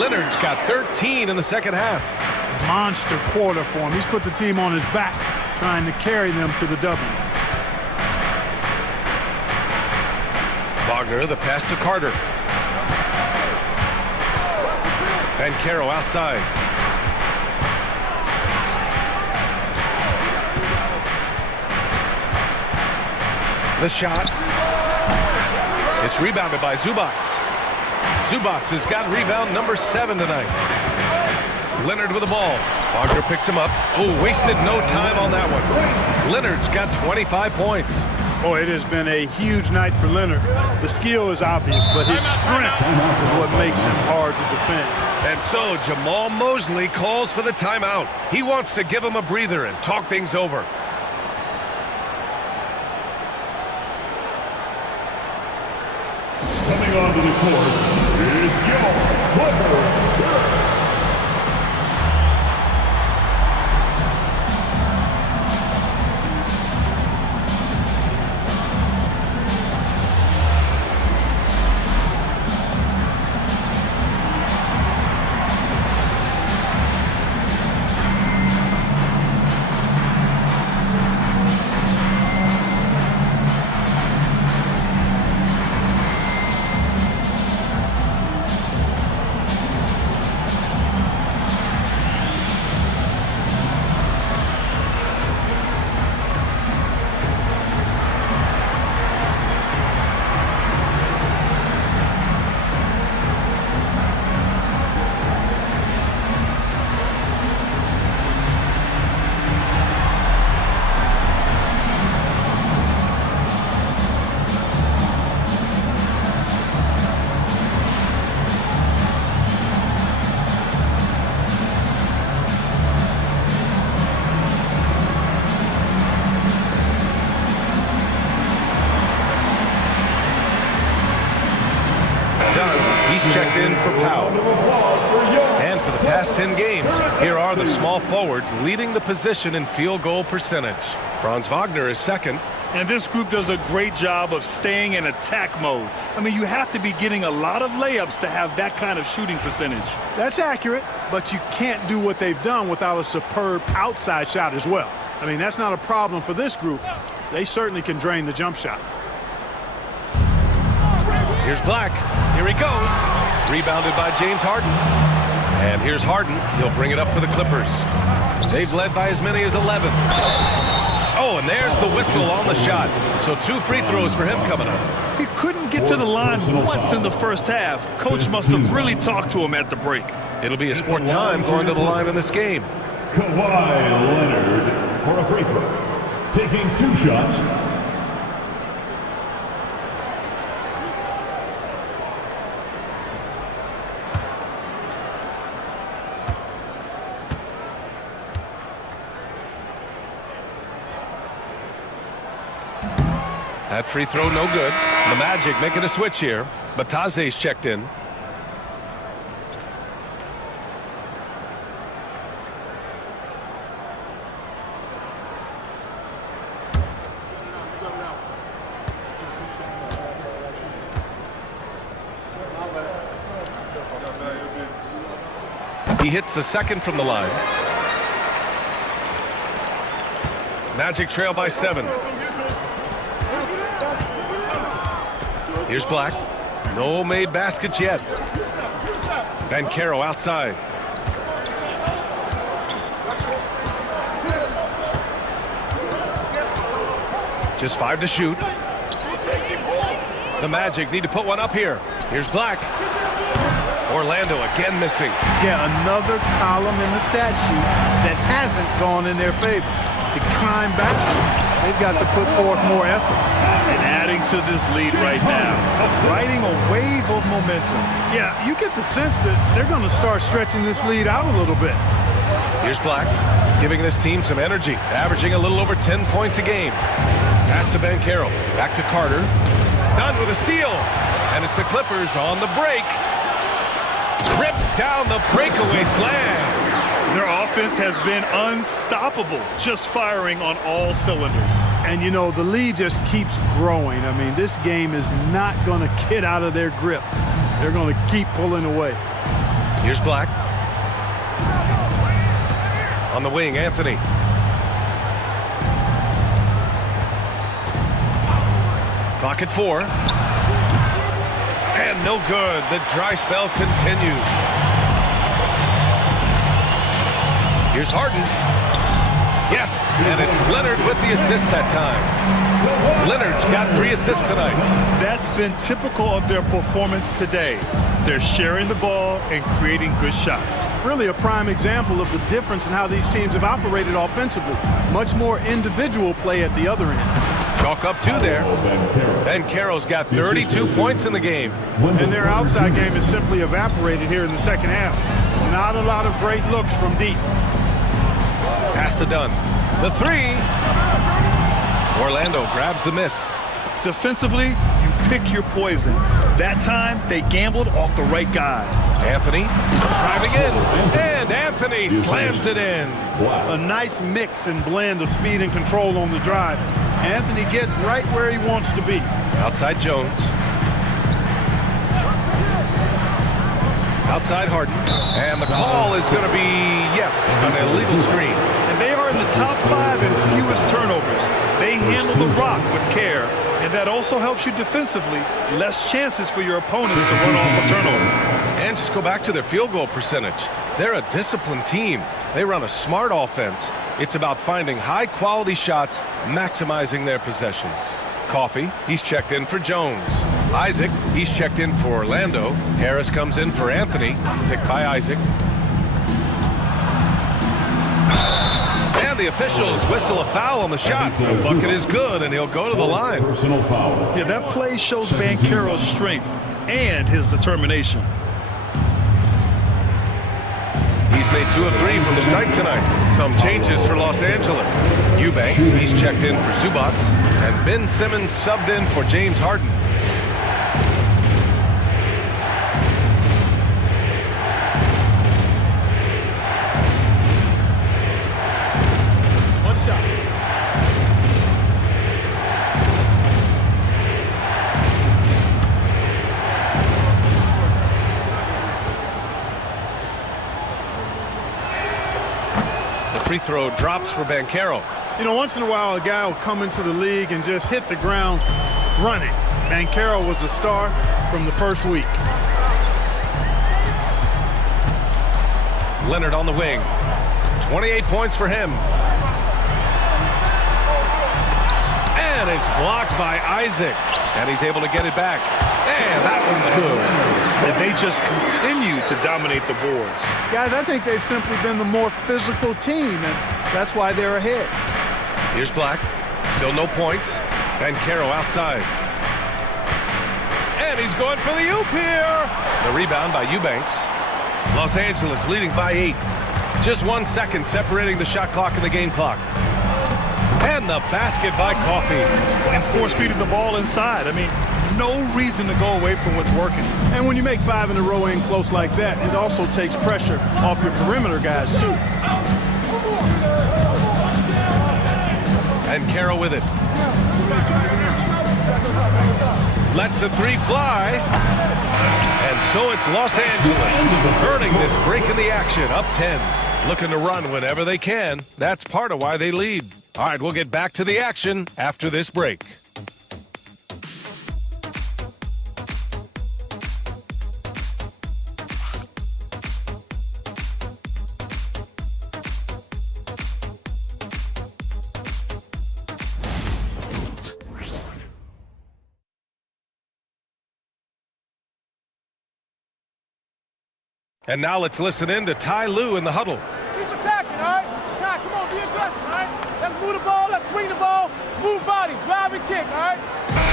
Leonard's got 13 in the second half. Monster quarter for him. He's put the team on his back, trying to carry them to the W. Wagner, the pass to Carter. Banchero outside. The shot. It's rebounded by Zubac. Zubac has got rebound number 7 tonight. Leonard with the ball. Wagner picks him up. Oh, wasted no time on that one. Leonard's got 25 points. Oh, it has been a huge night for Leonard. The skill is obvious, but his strength is what makes him hard to defend. And so Jamal Mosley calls for the timeout. He wants to give him a breather and talk things over. Coming onto the court is your Clippers. He's checked in for Powell. And for the past 10 games, here are the small forwards leading the position in field goal percentage. Franz Wagner is second. And this group does a great job of staying in attack mode. I mean, you have to be getting a lot of layups to have that kind of shooting percentage. That's accurate, but you can't do what they've done without a superb outside shot as well. I mean, that's not a problem for this group. They certainly can drain the jump shot. Here's Black. Here he goes. Rebounded by James Harden. And here's Harden. He'll bring it up for the Clippers. They've led by as many as 11. Oh, and there's the whistle on the shot. So 2 free throws for him coming up. He couldn't get to the line once in the first half. Coach must have really talked to him at the break. It'll be his 4th time going to the line in this game. Kawhi Leonard for a free throw. Taking 2 shots. That free throw no good. The Magic making a switch here. Bataze's checked in. He hits the second from the line. Magic trail by 7. Here's Black. No made baskets yet. Banchero outside. Just 5 to shoot. The Magic need to put one up here. Here's Black. Orlando again missing. Yeah, another column in the stat sheet that hasn't gone in their favor. To climb back, they've got to put forth more effort. And adding to this lead right now, riding a wave of momentum. Yeah, you get the sense that they're going to start stretching this lead out a little bit. Here's Black, giving this team some energy, averaging a little over 10 points a game. Pass to Banchero, back to Carter. Done with a steal, and it's the Clippers on the break. Rips down the breakaway slam. Their offense has been unstoppable, just firing on all cylinders. And, you know, the lead just keeps growing. I mean, this game is not going to get out of their grip. They're going to keep pulling away. Here's Black. On the wing, Anthony. Clock at 4. And no good. The dry spell continues. Here's Harden. Yes, and it's Leonard with the assist that time. Leonard's got 3 assists tonight. That's been typical of their performance today. They're sharing the ball and creating good shots. Really a prime example of the difference in how these teams have operated offensively. Much more individual play at the other end. Chalk up 2 there. Banchero's got 32 points in the game. And their outside game is simply evaporated here in the second half. Not a lot of great looks from deep. Pass to Dunn. The 3. Orlando grabs the miss. Defensively, you pick your poison. That time, they gambled off the right guy. Anthony driving in, and Anthony slams it in. A nice mix and blend of speed and control on the drive. Anthony gets right where he wants to be. Outside Jones. Outside Harden. And the call is going to be, yes, an illegal screen. And they are in the top 5 in fewest turnovers. They handle the rock with care, and that also helps you defensively. Less chances for your opponents to run off a turnover. And just go back to their field goal percentage. They're a disciplined team. They run a smart offense. It's about finding high-quality shots, maximizing their possessions. Coffey, he's checked in for Jones. Isaac, he's checked in for Orlando. Harris comes in for Anthony, picked by Isaac. And the officials whistle a foul on the shot. The bucket is good, and he'll go to the line. Personal foul. Yeah, that play shows Banchero's strength and his determination. He's made 2 of 3 from the strike tonight. Some changes for Los Angeles. Eubanks, he's checked in for Zubats. And Ben Simmons subbed in for James Harden. One shot. Free throw drops for Banchero. You know, once in a while, a guy will come into the league and just hit the ground running. Banchero was a star from the first week. Leonard on the wing. 28 points for him. And it's blocked by Isaac. And he's able to get it back. And that one's good. And they just continue to dominate the boards. Guys, I think they've simply been the more physical team, and that's why they're ahead. Here's Black. Still no points. Bankero outside. And he's going for the oop here. The rebound by Eubanks. Los Angeles leading by 8. Just 1 second separating the shot clock and the game clock. And the basket by Coffey. And force-feeding the ball inside. I mean, no reason to go away from what's working. And when you make 5 in a row in close like that, it also takes pressure off your perimeter guys, too. And Carroll with it. Lets the 3 fly. And so it's Los Angeles earning this break in the action, up 10. Looking to run whenever they can. That's part of why they lead. All right, we'll get back to the action after this break. And now let's listen in to Ty Lue in the huddle. Keep attacking, all right? Ty, come on, be aggressive, all right? Let's move the ball, let's swing the ball, move body, drive and kick, all right?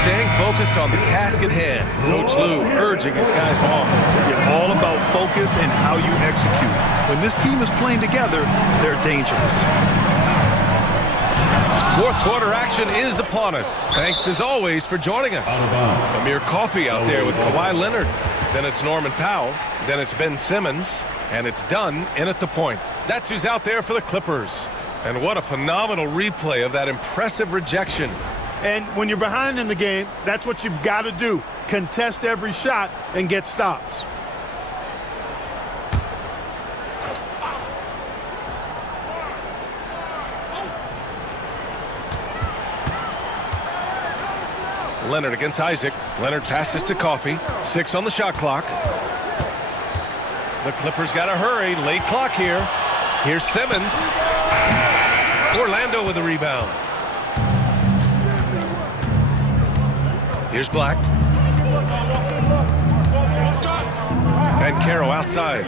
Staying focused on the task at hand. Coach Lue urging his guys on. It's all about focus and how you execute. When this team is playing together, they're dangerous. Fourth quarter action is upon us. Thanks as always for joining us. Amir Coffey out there with Kawhi Leonard. Then it's Norman Powell. Then it's Ben Simmons. And it's done in at the point. That's who's out there for the Clippers. And what a phenomenal replay of that impressive rejection. And when you're behind in the game, that's what you've got to do. Contest every shot and get stops. Leonard against Isaac. Leonard passes to Coffey. 6 on the shot clock. The Clippers got to hurry. Late clock here. Here's Simmons. Orlando with the rebound. Here's Black. And Carroll outside.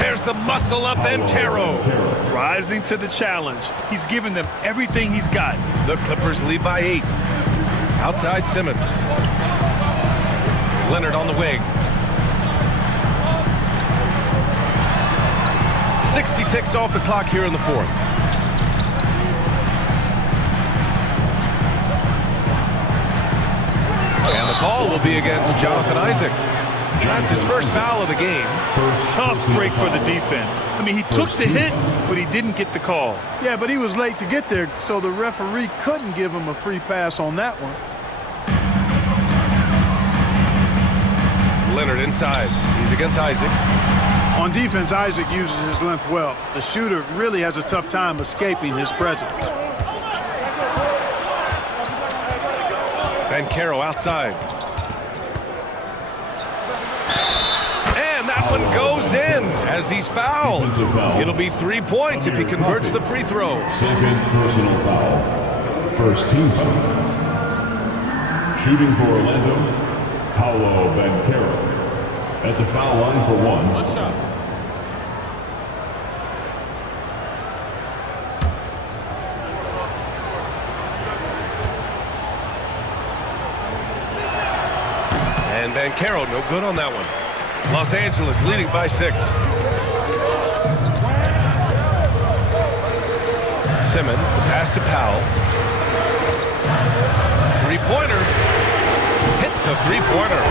There's the muscle up and Carroll. Rising to the challenge. He's given them everything he's got. The Clippers lead by 8. Outside Simmons. Leonard on the wing. 60 ticks off the clock here in the fourth. And the call will be against Jonathan Isaac. That's his first foul of the game. Tough break for the defense. I mean, he took the hit, but he didn't get the call. Yeah, but he was late to get there, so the referee couldn't give him a free pass on that one. Leonard inside. He's against Isaac. On defense, Isaac uses his length well. The shooter really has a tough time escaping his presence. Bankero outside. And that one goes in as he's fouled. It'll be 3 points if he converts the free throw. Second personal foul. First team foul. Shooting for Orlando, Paolo Bankero. At the foul line for 1. One shot. And Bankero, no good on that one. Los Angeles leading by 6. Simmons, the pass to Powell. Three-pointer. Hits a three-pointer.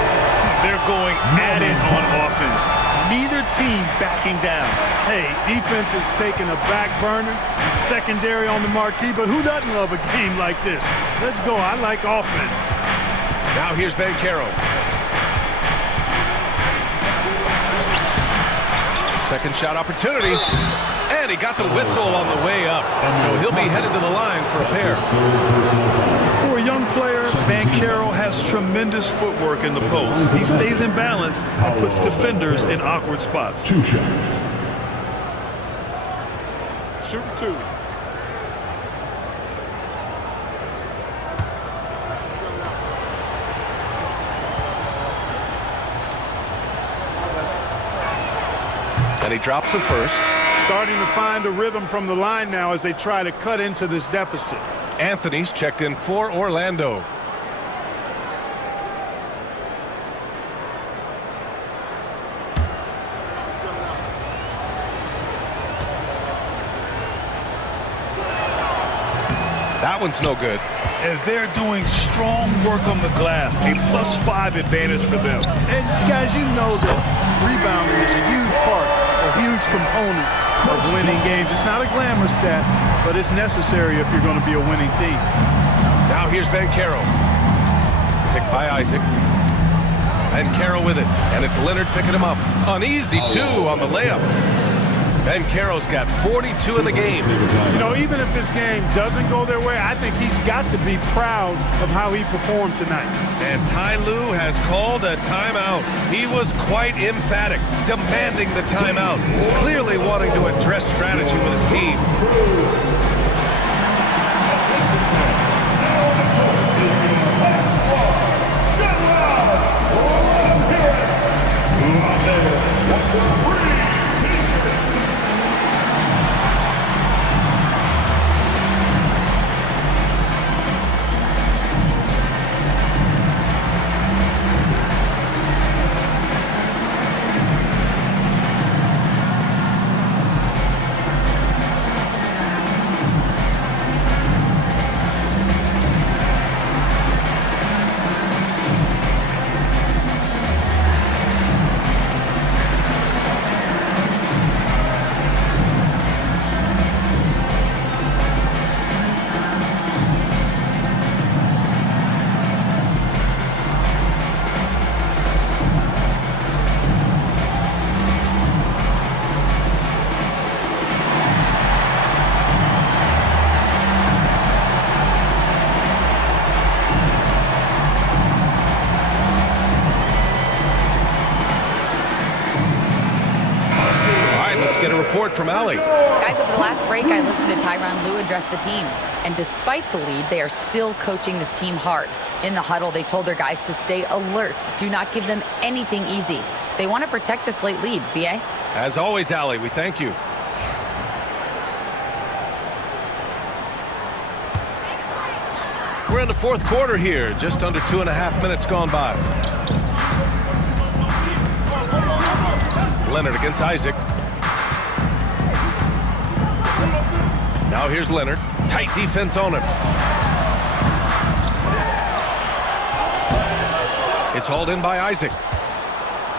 They're going at it on offense. Neither team backing down. Hey, defense is taking a back burner, secondary on the marquee, but who doesn't love a game like this? Let's go. I like offense. Now here's Bankero. Second shot opportunity. And he got the whistle on the way up. So he'll be headed to the line for a pair. For a young player, Bankero has tremendous footwork in the post. He stays in balance and puts defenders in awkward spots. 2 shots. Shoot 2. And he drops the first. Starting to find a rhythm from the line now as they try to cut into this deficit. Anthony's checked in for Orlando. That one's no good. And they're doing strong work on the glass. A +5 advantage for them. And guys, you know that rebounding is a huge part, a huge component of winning games. It's not a glamour stat, but it's necessary if you're going to be a winning team. Now here's Banchero. Picked by Isaac. Banchero with it. And it's Leonard picking him up. An easy 2 on the layup. Banchero's got 42 in the game. You know, even if this game doesn't go their way, I think he's got to be proud of how he performed tonight. And Ty Lue has called a timeout. He was quite emphatic, demanding the timeout, clearly wanting to address strategy with his team. From Ali. Guys, over the last break, I listened to Tyronn Lue address the team. And despite the lead, they are still coaching this team hard. In the huddle, they told their guys to stay alert. Do not give them anything easy. They want to protect this late lead. B.A.? As always, Ali, we thank you. We're in the fourth quarter here. Just under 2.5 minutes gone by. Leonard against Isaac. Now here's Leonard. Tight defense on him. It's hauled in by Isaac.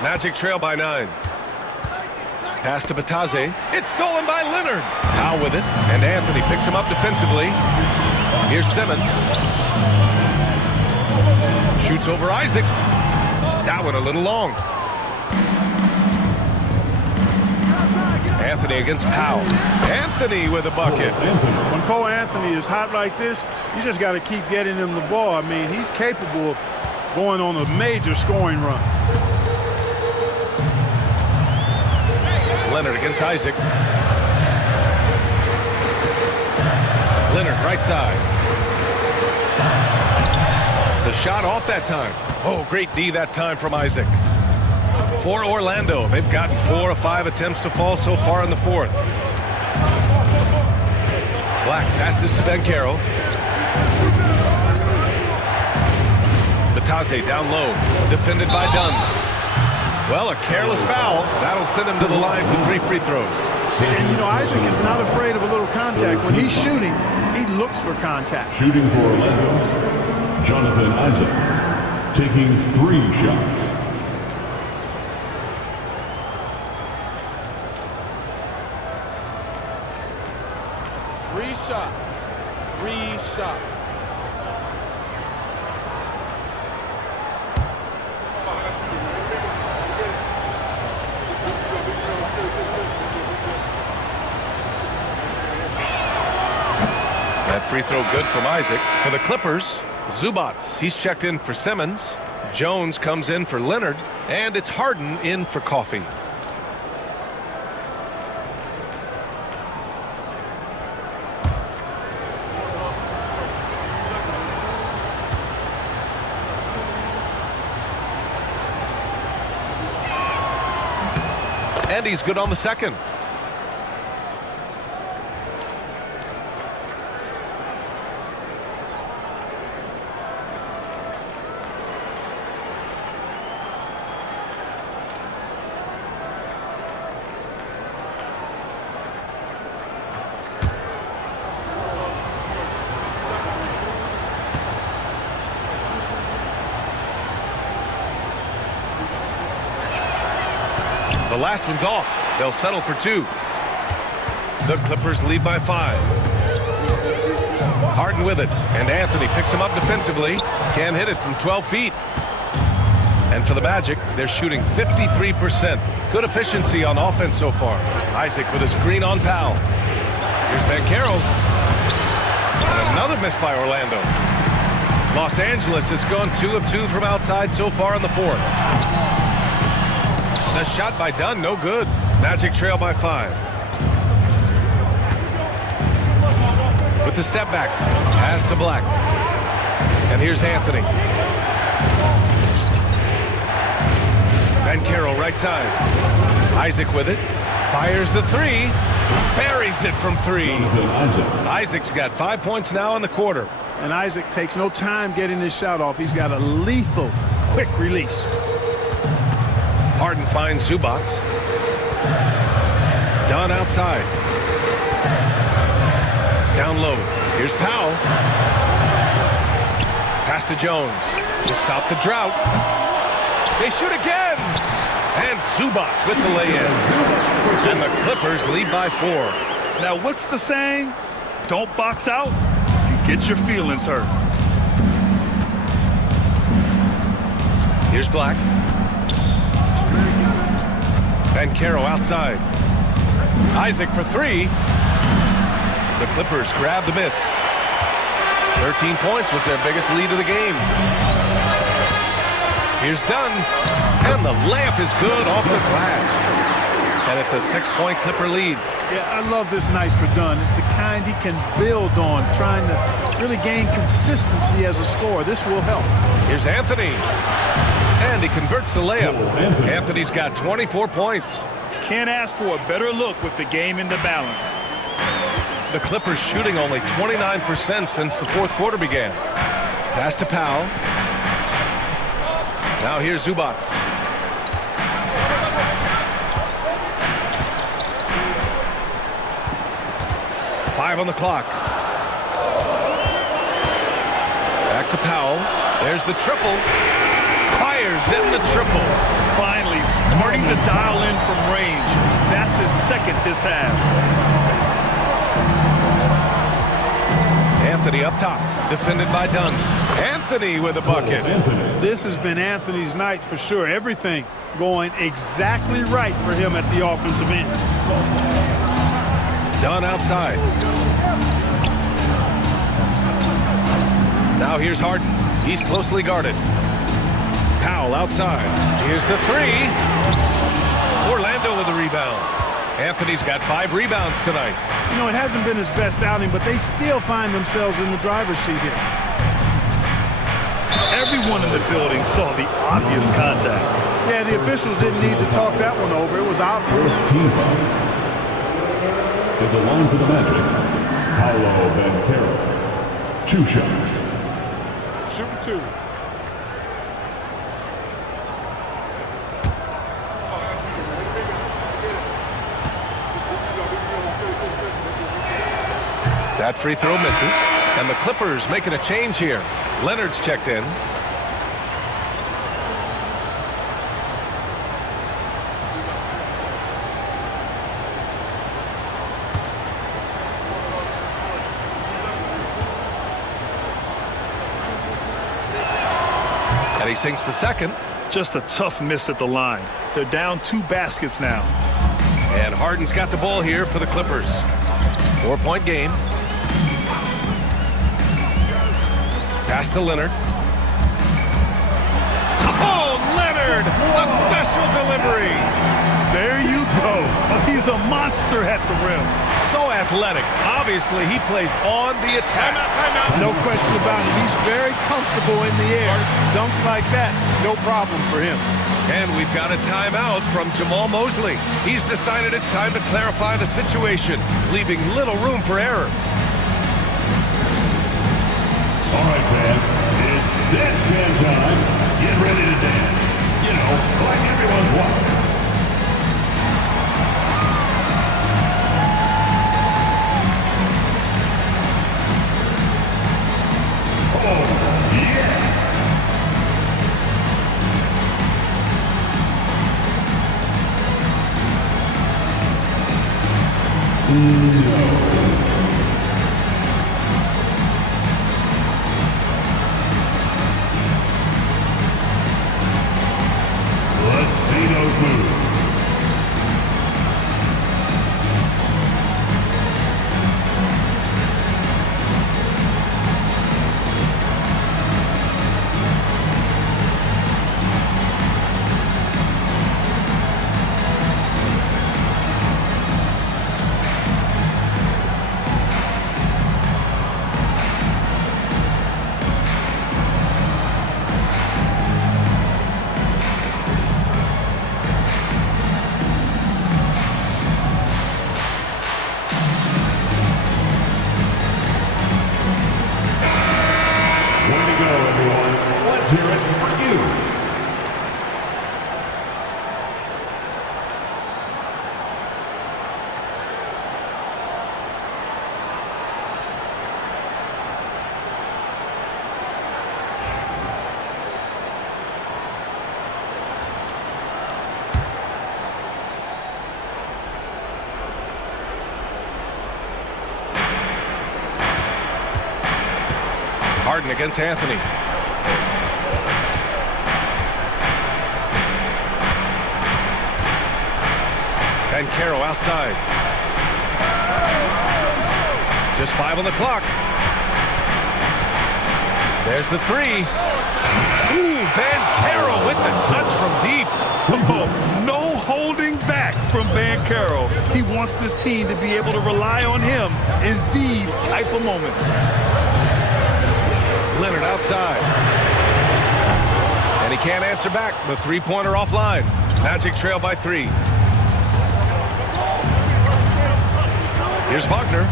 Magic trail by 9. Pass to Batase. It's stolen by Leonard. Powell with it. And Anthony picks him up defensively. Here's Simmons. Shoots over Isaac. That one a little long. Anthony against Powell. Anthony with a bucket. When Cole Anthony is hot like this, you just got to keep getting him the ball. I mean, he's capable of going on a major scoring run. Leonard against Isaac. Leonard right side. The shot off that time. Oh, great D that time from Isaac. For Orlando, they've gotten 4 of 5 attempts to fall so far in the fourth. Black passes to Banchero. Batase down low, defended by Dunn. Well, a careless foul. That'll send him to the line for 3 free throws. And, you know, Isaac is not afraid of a little contact. When he's shooting, he looks for contact. Shooting for Orlando, Jonathan Isaac, taking 3 shots. Three shots. That free throw good from Isaac. For the Clippers, Zubats, he's checked in for Simmons. Jones comes in for Leonard. And it's Harden in for Coffey. And he's good on the second. The last one's off. They'll settle for 2. The Clippers lead by 5. Harden with it, and Anthony picks him up defensively. Can't hit it from 12 feet. And for the Magic, they're shooting 53%. Good efficiency on offense so far. Isaac with a screen on Powell. Here's Banchero. And another miss by Orlando. Los Angeles has gone 2 of 2 from outside so far in the 4th. The shot by Dunn, no good. Magic trail by 5. With the step back, pass to Black. And here's Anthony. Banchero right side. Isaac with it. Fires the 3. Buries it from 3. Isaac's got 5 points now in the quarter. And Isaac takes no time getting his shot off. He's got a lethal, quick release. Harden finds Zubats. Dunn outside. Down low. Here's Powell. Pass to Jones to stop the drought. They shoot again. And Zubats with the lay-in. And the Clippers lead by 4. Now, what's the saying? Don't box out. You get your feelings hurt. Here's Black. Banchero outside. Isaac for 3. The Clippers grab the miss. 13 points was their biggest lead of the game. Here's Dunn. And the layup is good off the glass. And it's a 6-point Clipper lead. Yeah, I love this night for Dunn. It's the kind he can build on, trying to really gain consistency as a scorer. This will help. Here's Anthony. And he converts the layup. Anthony's got 24 points. Can't ask for a better look with the game in the balance. The Clippers shooting only 29% since the 4th quarter began. Pass to Powell. Now here's Zubats. Five on the clock. Back to Powell. There's the triple. Fires in the triple. Finally starting to dial in from range. That's his second this half. Anthony up top, defended by Dunn. Anthony with a bucket. This has been Anthony's night for sure. Everything going exactly right for him at the offensive end. Dunn outside. Now here's Harden. He's closely guarded. Powell outside. Here's the 3. Orlando with the rebound. Anthony's got 5 rebounds tonight. You know, it hasn't been his best outing, but they still find themselves in the driver's seat here. Everyone in the building saw the obvious contact. Yeah, the officials didn't need to talk that one over. It was obvious. First team foul. At the line for the Magic, Paolo Banchero. 2 shots. Shooting 2. That free throw misses, and the Clippers making a change here. Leonard's checked in. And he sinks the second. Just a tough miss at the line. They're down 2 baskets now. And Harden's got the ball here for the Clippers. 4-point game. Pass Pass to Leonard. Oh, Leonard! A special delivery. There you go. He's a monster at the rim. So athletic. Obviously, he plays on the attack. Timeout. No question about it. He's very comfortable in the air. Dunks like that, no problem for him. And we've got a timeout from Jamal Mosley. He's decided it's time to clarify the situation, leaving little room for error. All right, fans, it's dance jam time. Get ready to dance. You know, like everyone's watching. Oh, yeah. Let's see those moves. Harden against Anthony. Banchero outside. Just 5 on the clock. There's the 3. Ooh, Banchero with the touch from deep. Oh, no holding back from Banchero. He wants this team to be able to rely on him in these type of moments. Leonard outside. And he can't answer back. The three-pointer offline. Magic trail by 3. Here's Wagner.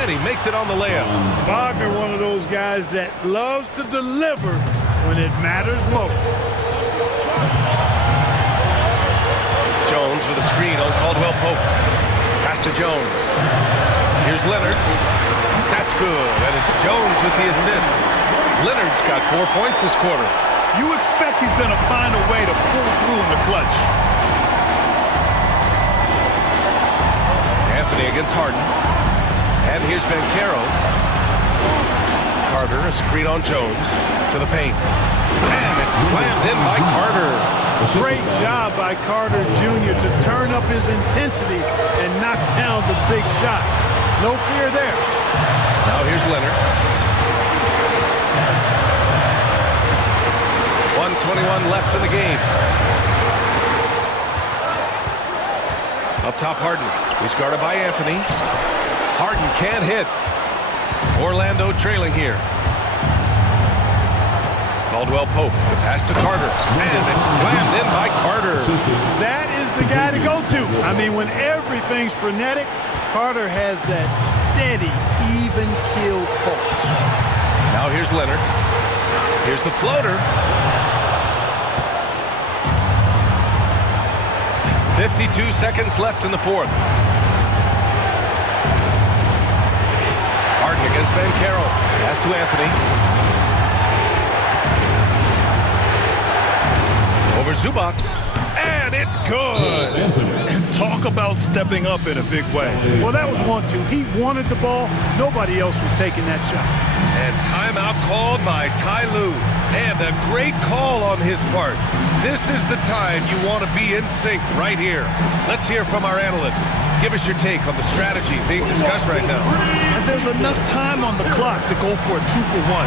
And he makes it on the layup. Wagner, one of those guys that loves to deliver when it matters most. Jones with a screen on Caldwell Pope. Pass to Jones. Here's Leonard. That's good. And it's Jones with the assist. Leonard's got 4 points this quarter. You expect he's going to find a way to pull through in the clutch. Anthony against Harden. And here's Banchero. Carter, a screen on Jones. To the paint. And it's slammed in by Carter. Great job by Carter Jr. to turn up his intensity and knock down the big shot. No fear there. Now here's Leonard. 1:21 left in the game. Up top, Harden. He's guarded by Anthony. Harden can't hit. Orlando trailing here. Caldwell Pope, the pass to Carter. And it's slammed in by Carter. That is the guy to go to. I mean, when everything's frenetic, Carter has that steady, even keel pulse. Now here's Leonard. Here's the floater. 52 seconds left in the fourth. Harden against Banchero. Pass to Anthony. Over Zubac. And it's good. And talk about stepping up in a big way. Well, that was 1-2. He wanted the ball. Nobody else was taking that shot. And timeout called by Ty Lue. And a great call on his part. This is the time you want to be in sync right here. Let's hear from our analyst. Give us your take on the strategy being discussed right now. And there's enough time on the clock to go for a 2-for-1.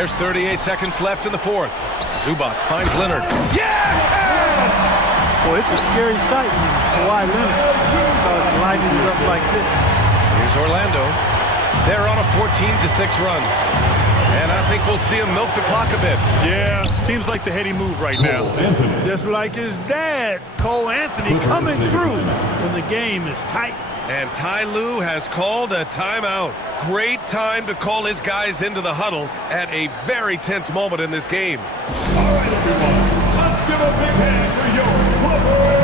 There's 38 seconds left in the fourth. Zubac finds Leonard. Yes! Boy, it's a scary sight when Kawhi Leonard starts lighting it up like this. Here's Orlando. They're on a 14-6 run. And I think we'll see him milk the clock a bit. Yeah, seems like the heady move right now. Just like his dad, Cole Anthony, coming through when the game is tight. And Ty Lue has called a timeout. Great time to call his guys into the huddle at a very tense moment in this game. All right, everyone. Let's give a big hand for your Clippers.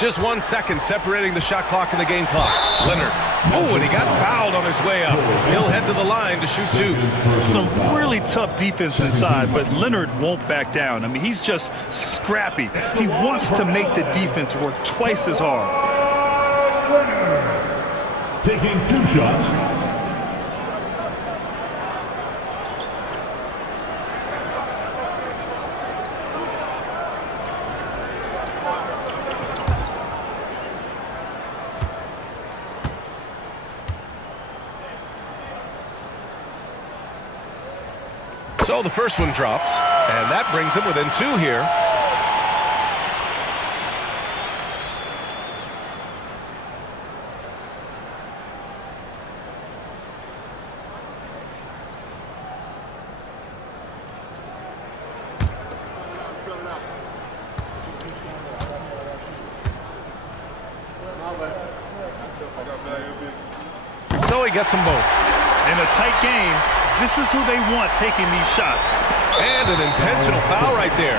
Just 1 second separating the shot clock and the game clock. Leonard. Oh, and he got fouled on his way up. He'll head to the line to shoot two. Some really tough defense inside, but Leonard won't back down. I mean, he's just scrappy. He wants to make the defense work twice as hard. Leonard taking 2 shots. So the first one drops, and that brings him within 2 here. So he gets them both. In a tight game, this is who they want taking these shots. And an intentional foul right there.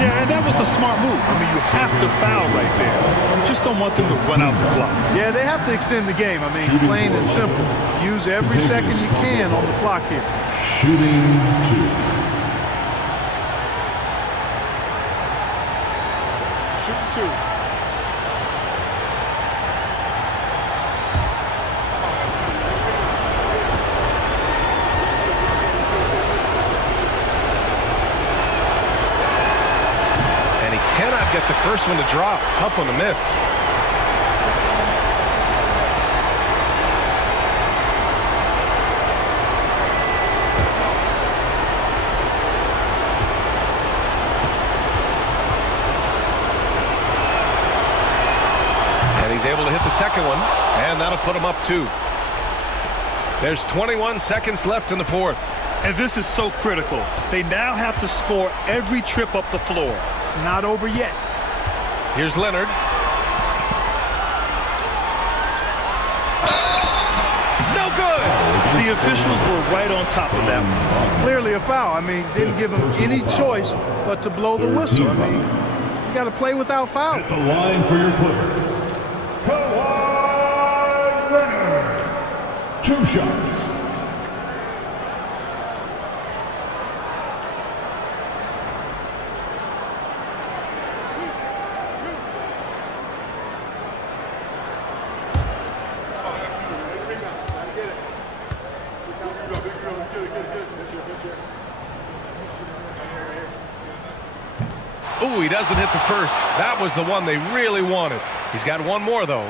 Yeah, and that was a smart move. I mean, you have to foul right there. You just don't want them to run out the clock. Yeah, they have to extend the game. I mean, plain and simple. Use every second you can on the clock here. Shooting 2. Shooting 2. Get the first one to drop. Tough one to miss. And he's able to hit the second one, and that'll put him up 2. There's 21 seconds left in the fourth. And this is so critical. They now have to score every trip up the floor. It's not over yet. Here's Leonard. No good! The officials were right on top of that one. Clearly a foul. I mean, didn't give him any choice but to blow the whistle. I mean, you got to play without foul. At the line for your Clippers, Kawhi Leonard. 2 shots. Ooh, he doesn't hit the first. That was the one they really wanted. He's got one more, though.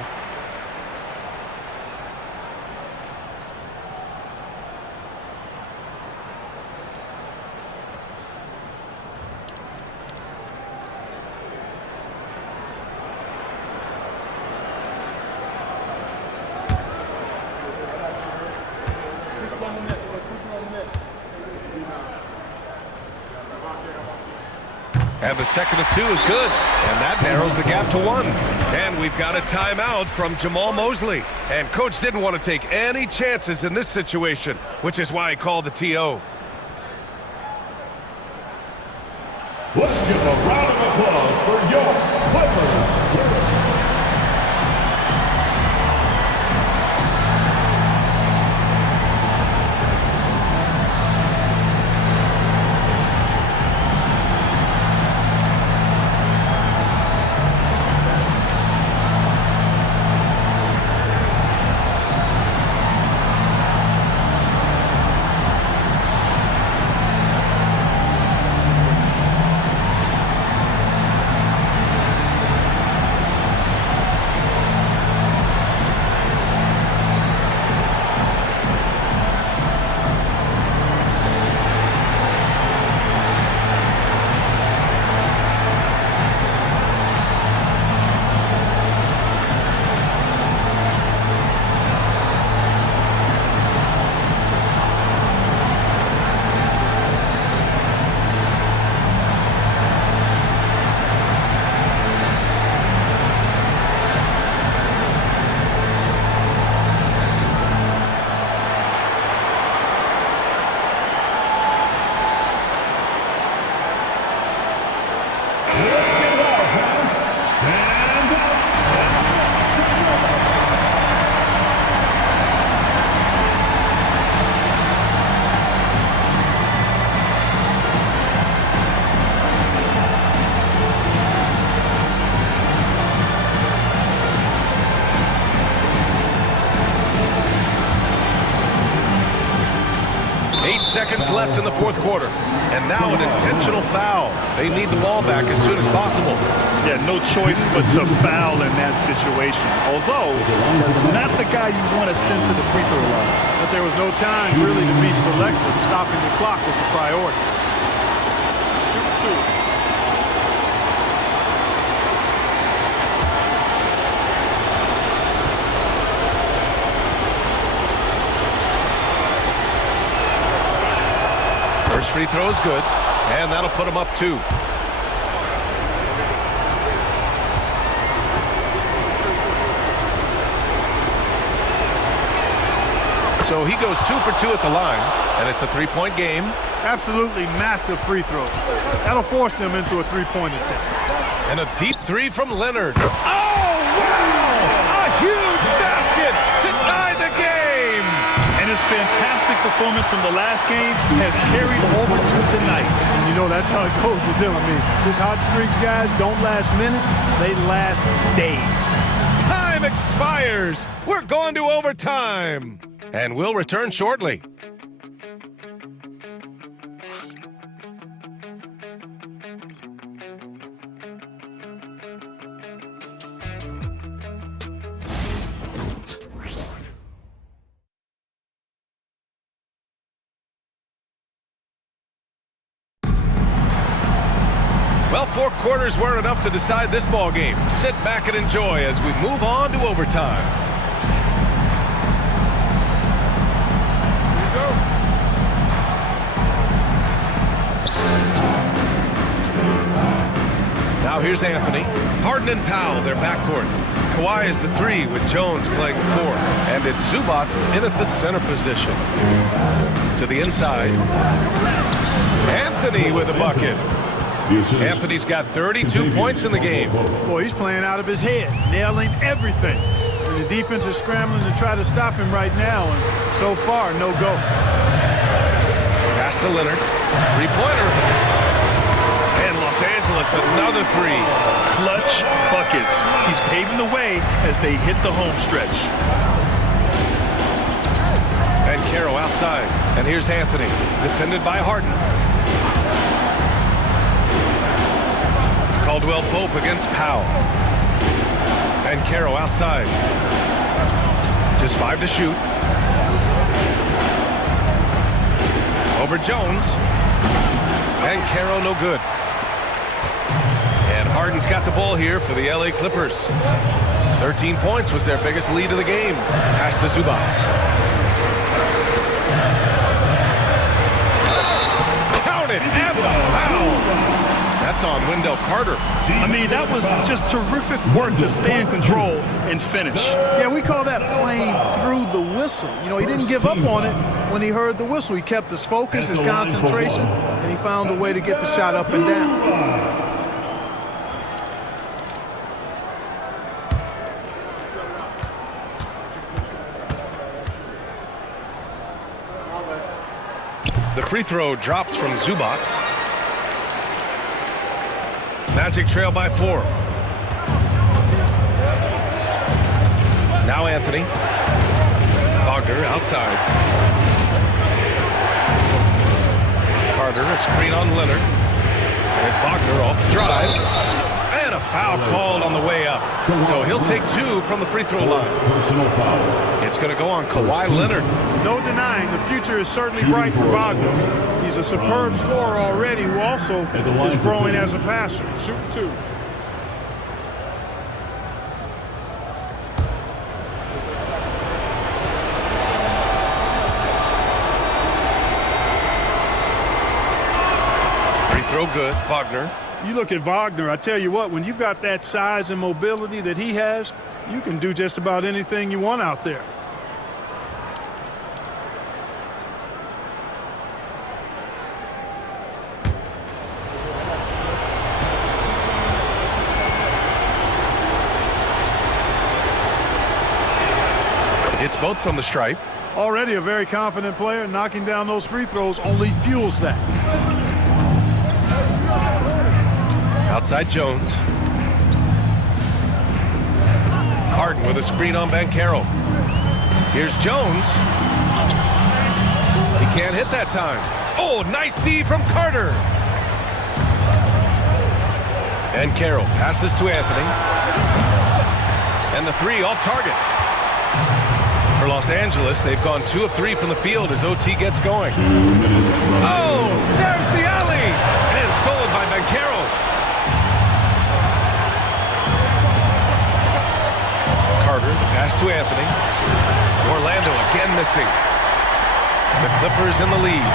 And the second of two is good, and that narrows the gap to 1. And we've got a timeout from Jamal Mosley. And coach didn't want to take any chances in this situation, which is why he called the TO. Let's give a round of applause for your Clippers. 8 seconds left in the fourth quarter. And now an intentional foul. They need the ball back as soon as possible. Yeah, no choice but to foul in that situation. Although, he's not the guy you want to send to the free throw line. But there was no time really to be selective. Stopping the clock was the priority. Shoot two. First free throw is good, and that'll put him up 2. So he goes 2 for 2 at the line, and it's a 3-point game. Absolutely massive free throw. That'll force them into a 3-point attempt. And a deep 3 from Leonard. Oh, wow! A huge basket to tie the game! And his fantastic performance from the last game has carried over to tonight. And you know, that's how it goes with him. I mean, his hot streaks, guys, don't last minutes. They last days. Time expires. We're going to overtime. And we'll return shortly. Well, 4 quarters weren't enough to decide this ball game. Sit back and enjoy as we move on to overtime. Now here's Anthony. Harden and Powell, their backcourt. Kawhi is the 3 with Jones playing the 4. And it's Zubats in at the center position. To the inside. Anthony with a bucket. Anthony's got 32 points in the game. Boy, he's playing out of his head, nailing everything. And the defense is scrambling to try to stop him right now, and so far, no go. Pass to Leonard. 3-pointer. And Los Angeles, another 3. Clutch buckets. He's paving the way as they hit the home stretch. And Caro outside. And here's Anthony, defended by Harden. Caldwell Pope against Powell. And Caro outside. Just 5 to shoot. Over Jones. And Caro no good. And Harden's got the ball here for the LA Clippers. 13 points was their biggest lead of the game. Pass to Zubac. Counted and the foul. That's on Wendell Carter. I mean, that was just terrific work to stay in control and finish. Yeah, we call that playing through the whistle. You know, he didn't give up on it when he heard the whistle. He kept his focus, his concentration, and he found a way to get the shot up and down. The free throw drops from Zubac. Magic trail by 4. Now Anthony. Wagner outside. Carter, a screen on Leonard. There's Wagner off the drive. And a foul called on the way up. So he'll take 2 from the free throw line. It's going to go on Kawhi Leonard. No denying the future is certainly bright for Wagner. He's a superb scorer already who also is growing as a passer. Shooting 2. Free throw good. Wagner. You look at Wagner, I tell you what, when you've got that size and mobility that he has, you can do just about anything you want out there. It's both from the stripe. Already a very confident player. Knocking down those free throws only fuels that. Outside Jones. Harden with a screen on Banchero. Here's Jones. He can't hit that time. Oh, nice D from Carter. And Caro passes to Anthony. And the 3 off target. For Los Angeles, they've gone 2 of 3 from the field as OT gets going. Oh, there's the alley. And stolen by Banchero. Carter, the pass to Anthony. Orlando again missing. The Clippers in the lead.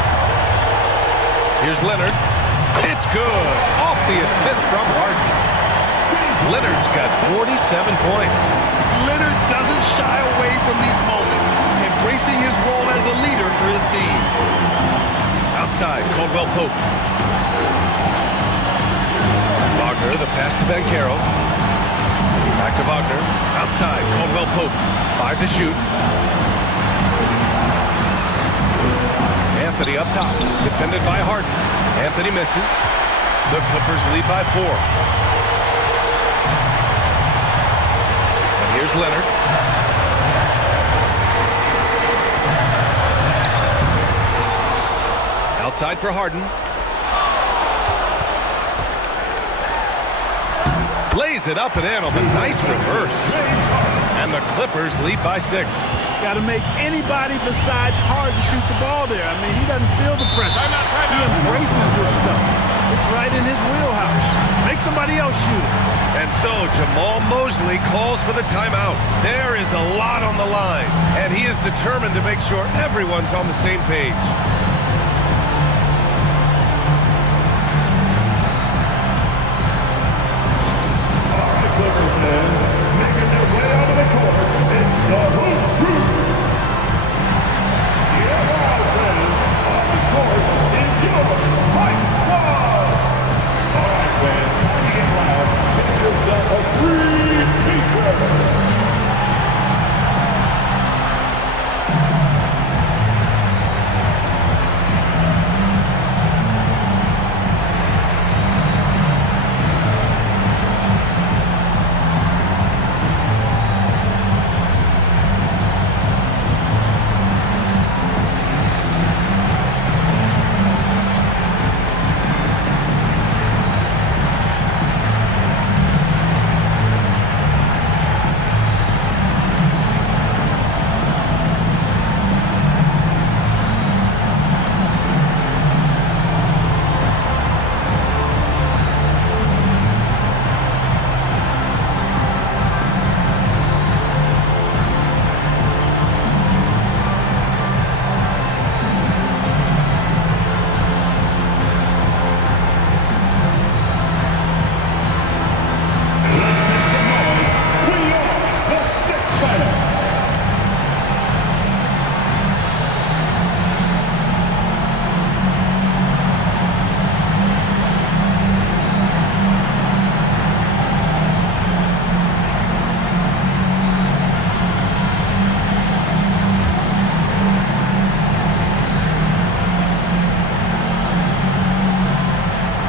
Here's Leonard. It's good. Off the assist from Harden. Leonard's got 47 points. Leonard doesn't shy away from these moments, embracing his role as a leader for his team. Outside, Caldwell Pope. Wagner, the pass to Banchero. Back to Wagner. Outside, Caldwell Pope. 5 to shoot. Anthony up top, defended by Harden. Anthony misses. The Clippers lead by 4. Here's Leonard. Outside for Harden. Lays it up and in on the nice reverse. And the Clippers lead by 6. Got to make anybody besides Harden shoot the ball there. I mean, he doesn't feel the pressure. He embraces this stuff. It's right in his wheelhouse. Make somebody else shoot it. And so Jamal Mosley calls for the timeout. There is a lot on the line, and he is determined to make sure everyone's on the same page. All right, Clippers men, making their way out of the corner. It's the Hoop Crew. The overall plan on the court is your Fight Squad. All right, fans, get loud. Yourself a 3-piece weapon.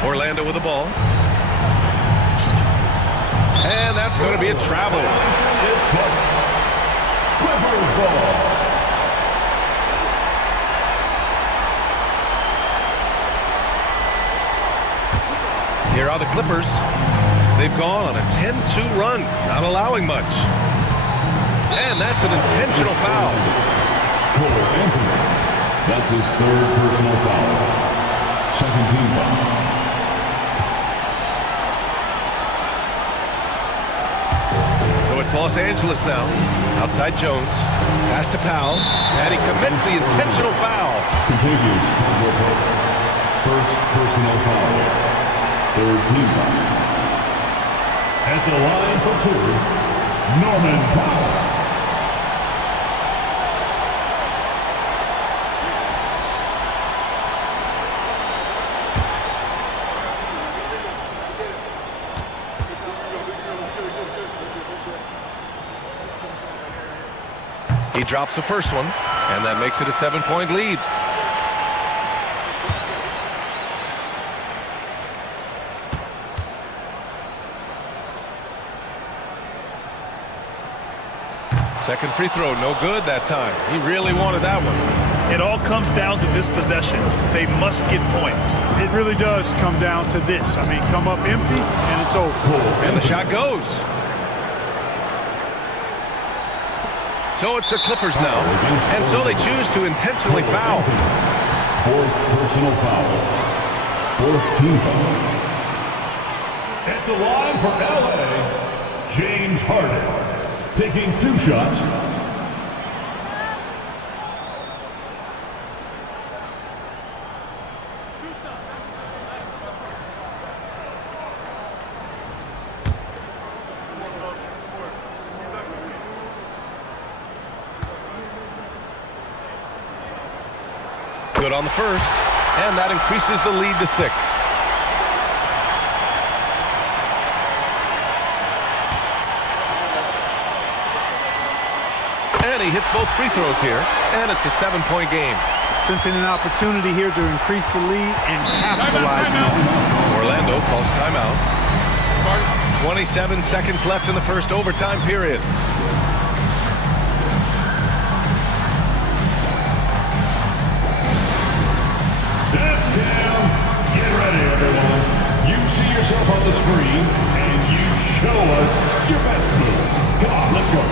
Orlando with the ball. And that's going to be a travel. Clippers ball. Here are the Clippers. They've gone on a 10-2 run, not allowing much. And that's an intentional foul. That's his third personal foul. Second team foul. So it's Los Angeles now. Outside Jones. Pass to Powell. And he commits the intentional foul. Continues. First personal foul. Third team foul. At the line for two, Norman Powell. He drops the first one, and that makes it a 7-point lead. Second free throw, no good that time. He really wanted that one. It all comes down to this possession. They must get points. It really does come down to this. I mean, come up empty, and it's over. And the shot goes. So it's the Clippers now. And so they choose to intentionally foul. Fourth personal foul. Fourth team foul. At the line for LA, James Harden. Taking two shots. Good on the first, and that increases the lead to 6. And he hits both free throws here, and it's a 7-point game. Sensing an opportunity here to increase the lead and capitalize on it. Orlando calls timeout. 27 seconds left in the first overtime period. That's down. Get ready, everyone. You see yourself on the screen, and you show us your best move. Come on, let's go.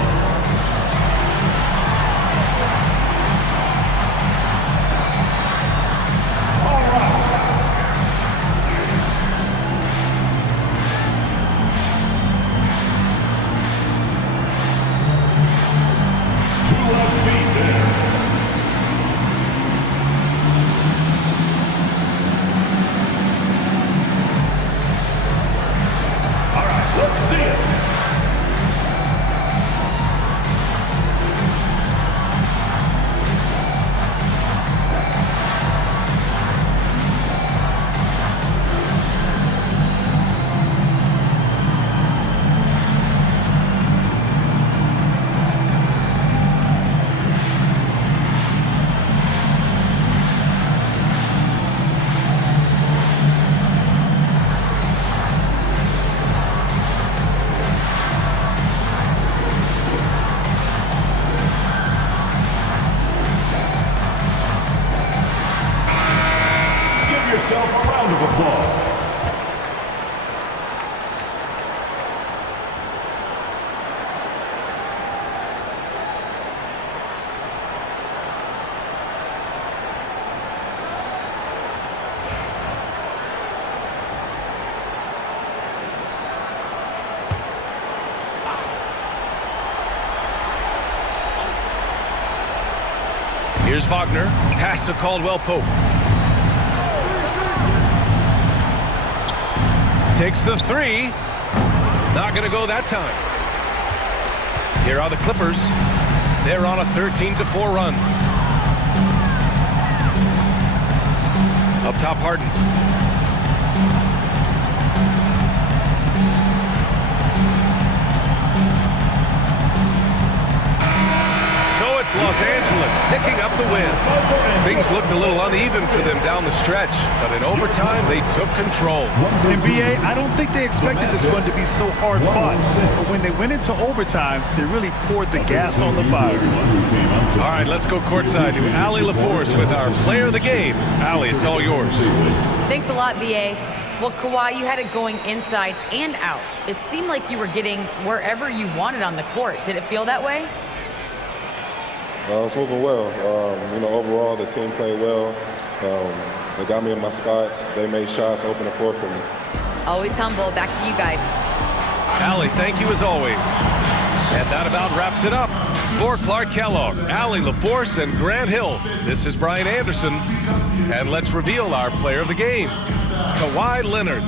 Here's Wagner. Pass to Caldwell Pope. Takes the three. Not going to go that time. Here are the Clippers. They're on a 13-4 run. Up top, Harden. So That's Los Angeles picking up the win. Things looked a little uneven for them down the stretch, but in overtime, they took control. NBA, I don't think they expected this one to be so hard-fought. But when they went into overtime, they really poured the gas on the fire. All right, let's go courtside to Allie LaForce with our player of the game. Allie, it's all yours. Thanks a lot, BA. Well, Kawhi, you had it going inside and out. It seemed like you were getting wherever you wanted on the court. Did it feel that way? It's moving well. Overall, the team played well. They got me in my spots. They made shots, opened the floor for me. Always humble. Back to you guys. Allie, thank you as always. And that about wraps it up. For Clark Kellogg, Allie LaForce, and Grant Hill, this is Brian Anderson. And let's reveal our player of the game, Kawhi Leonard.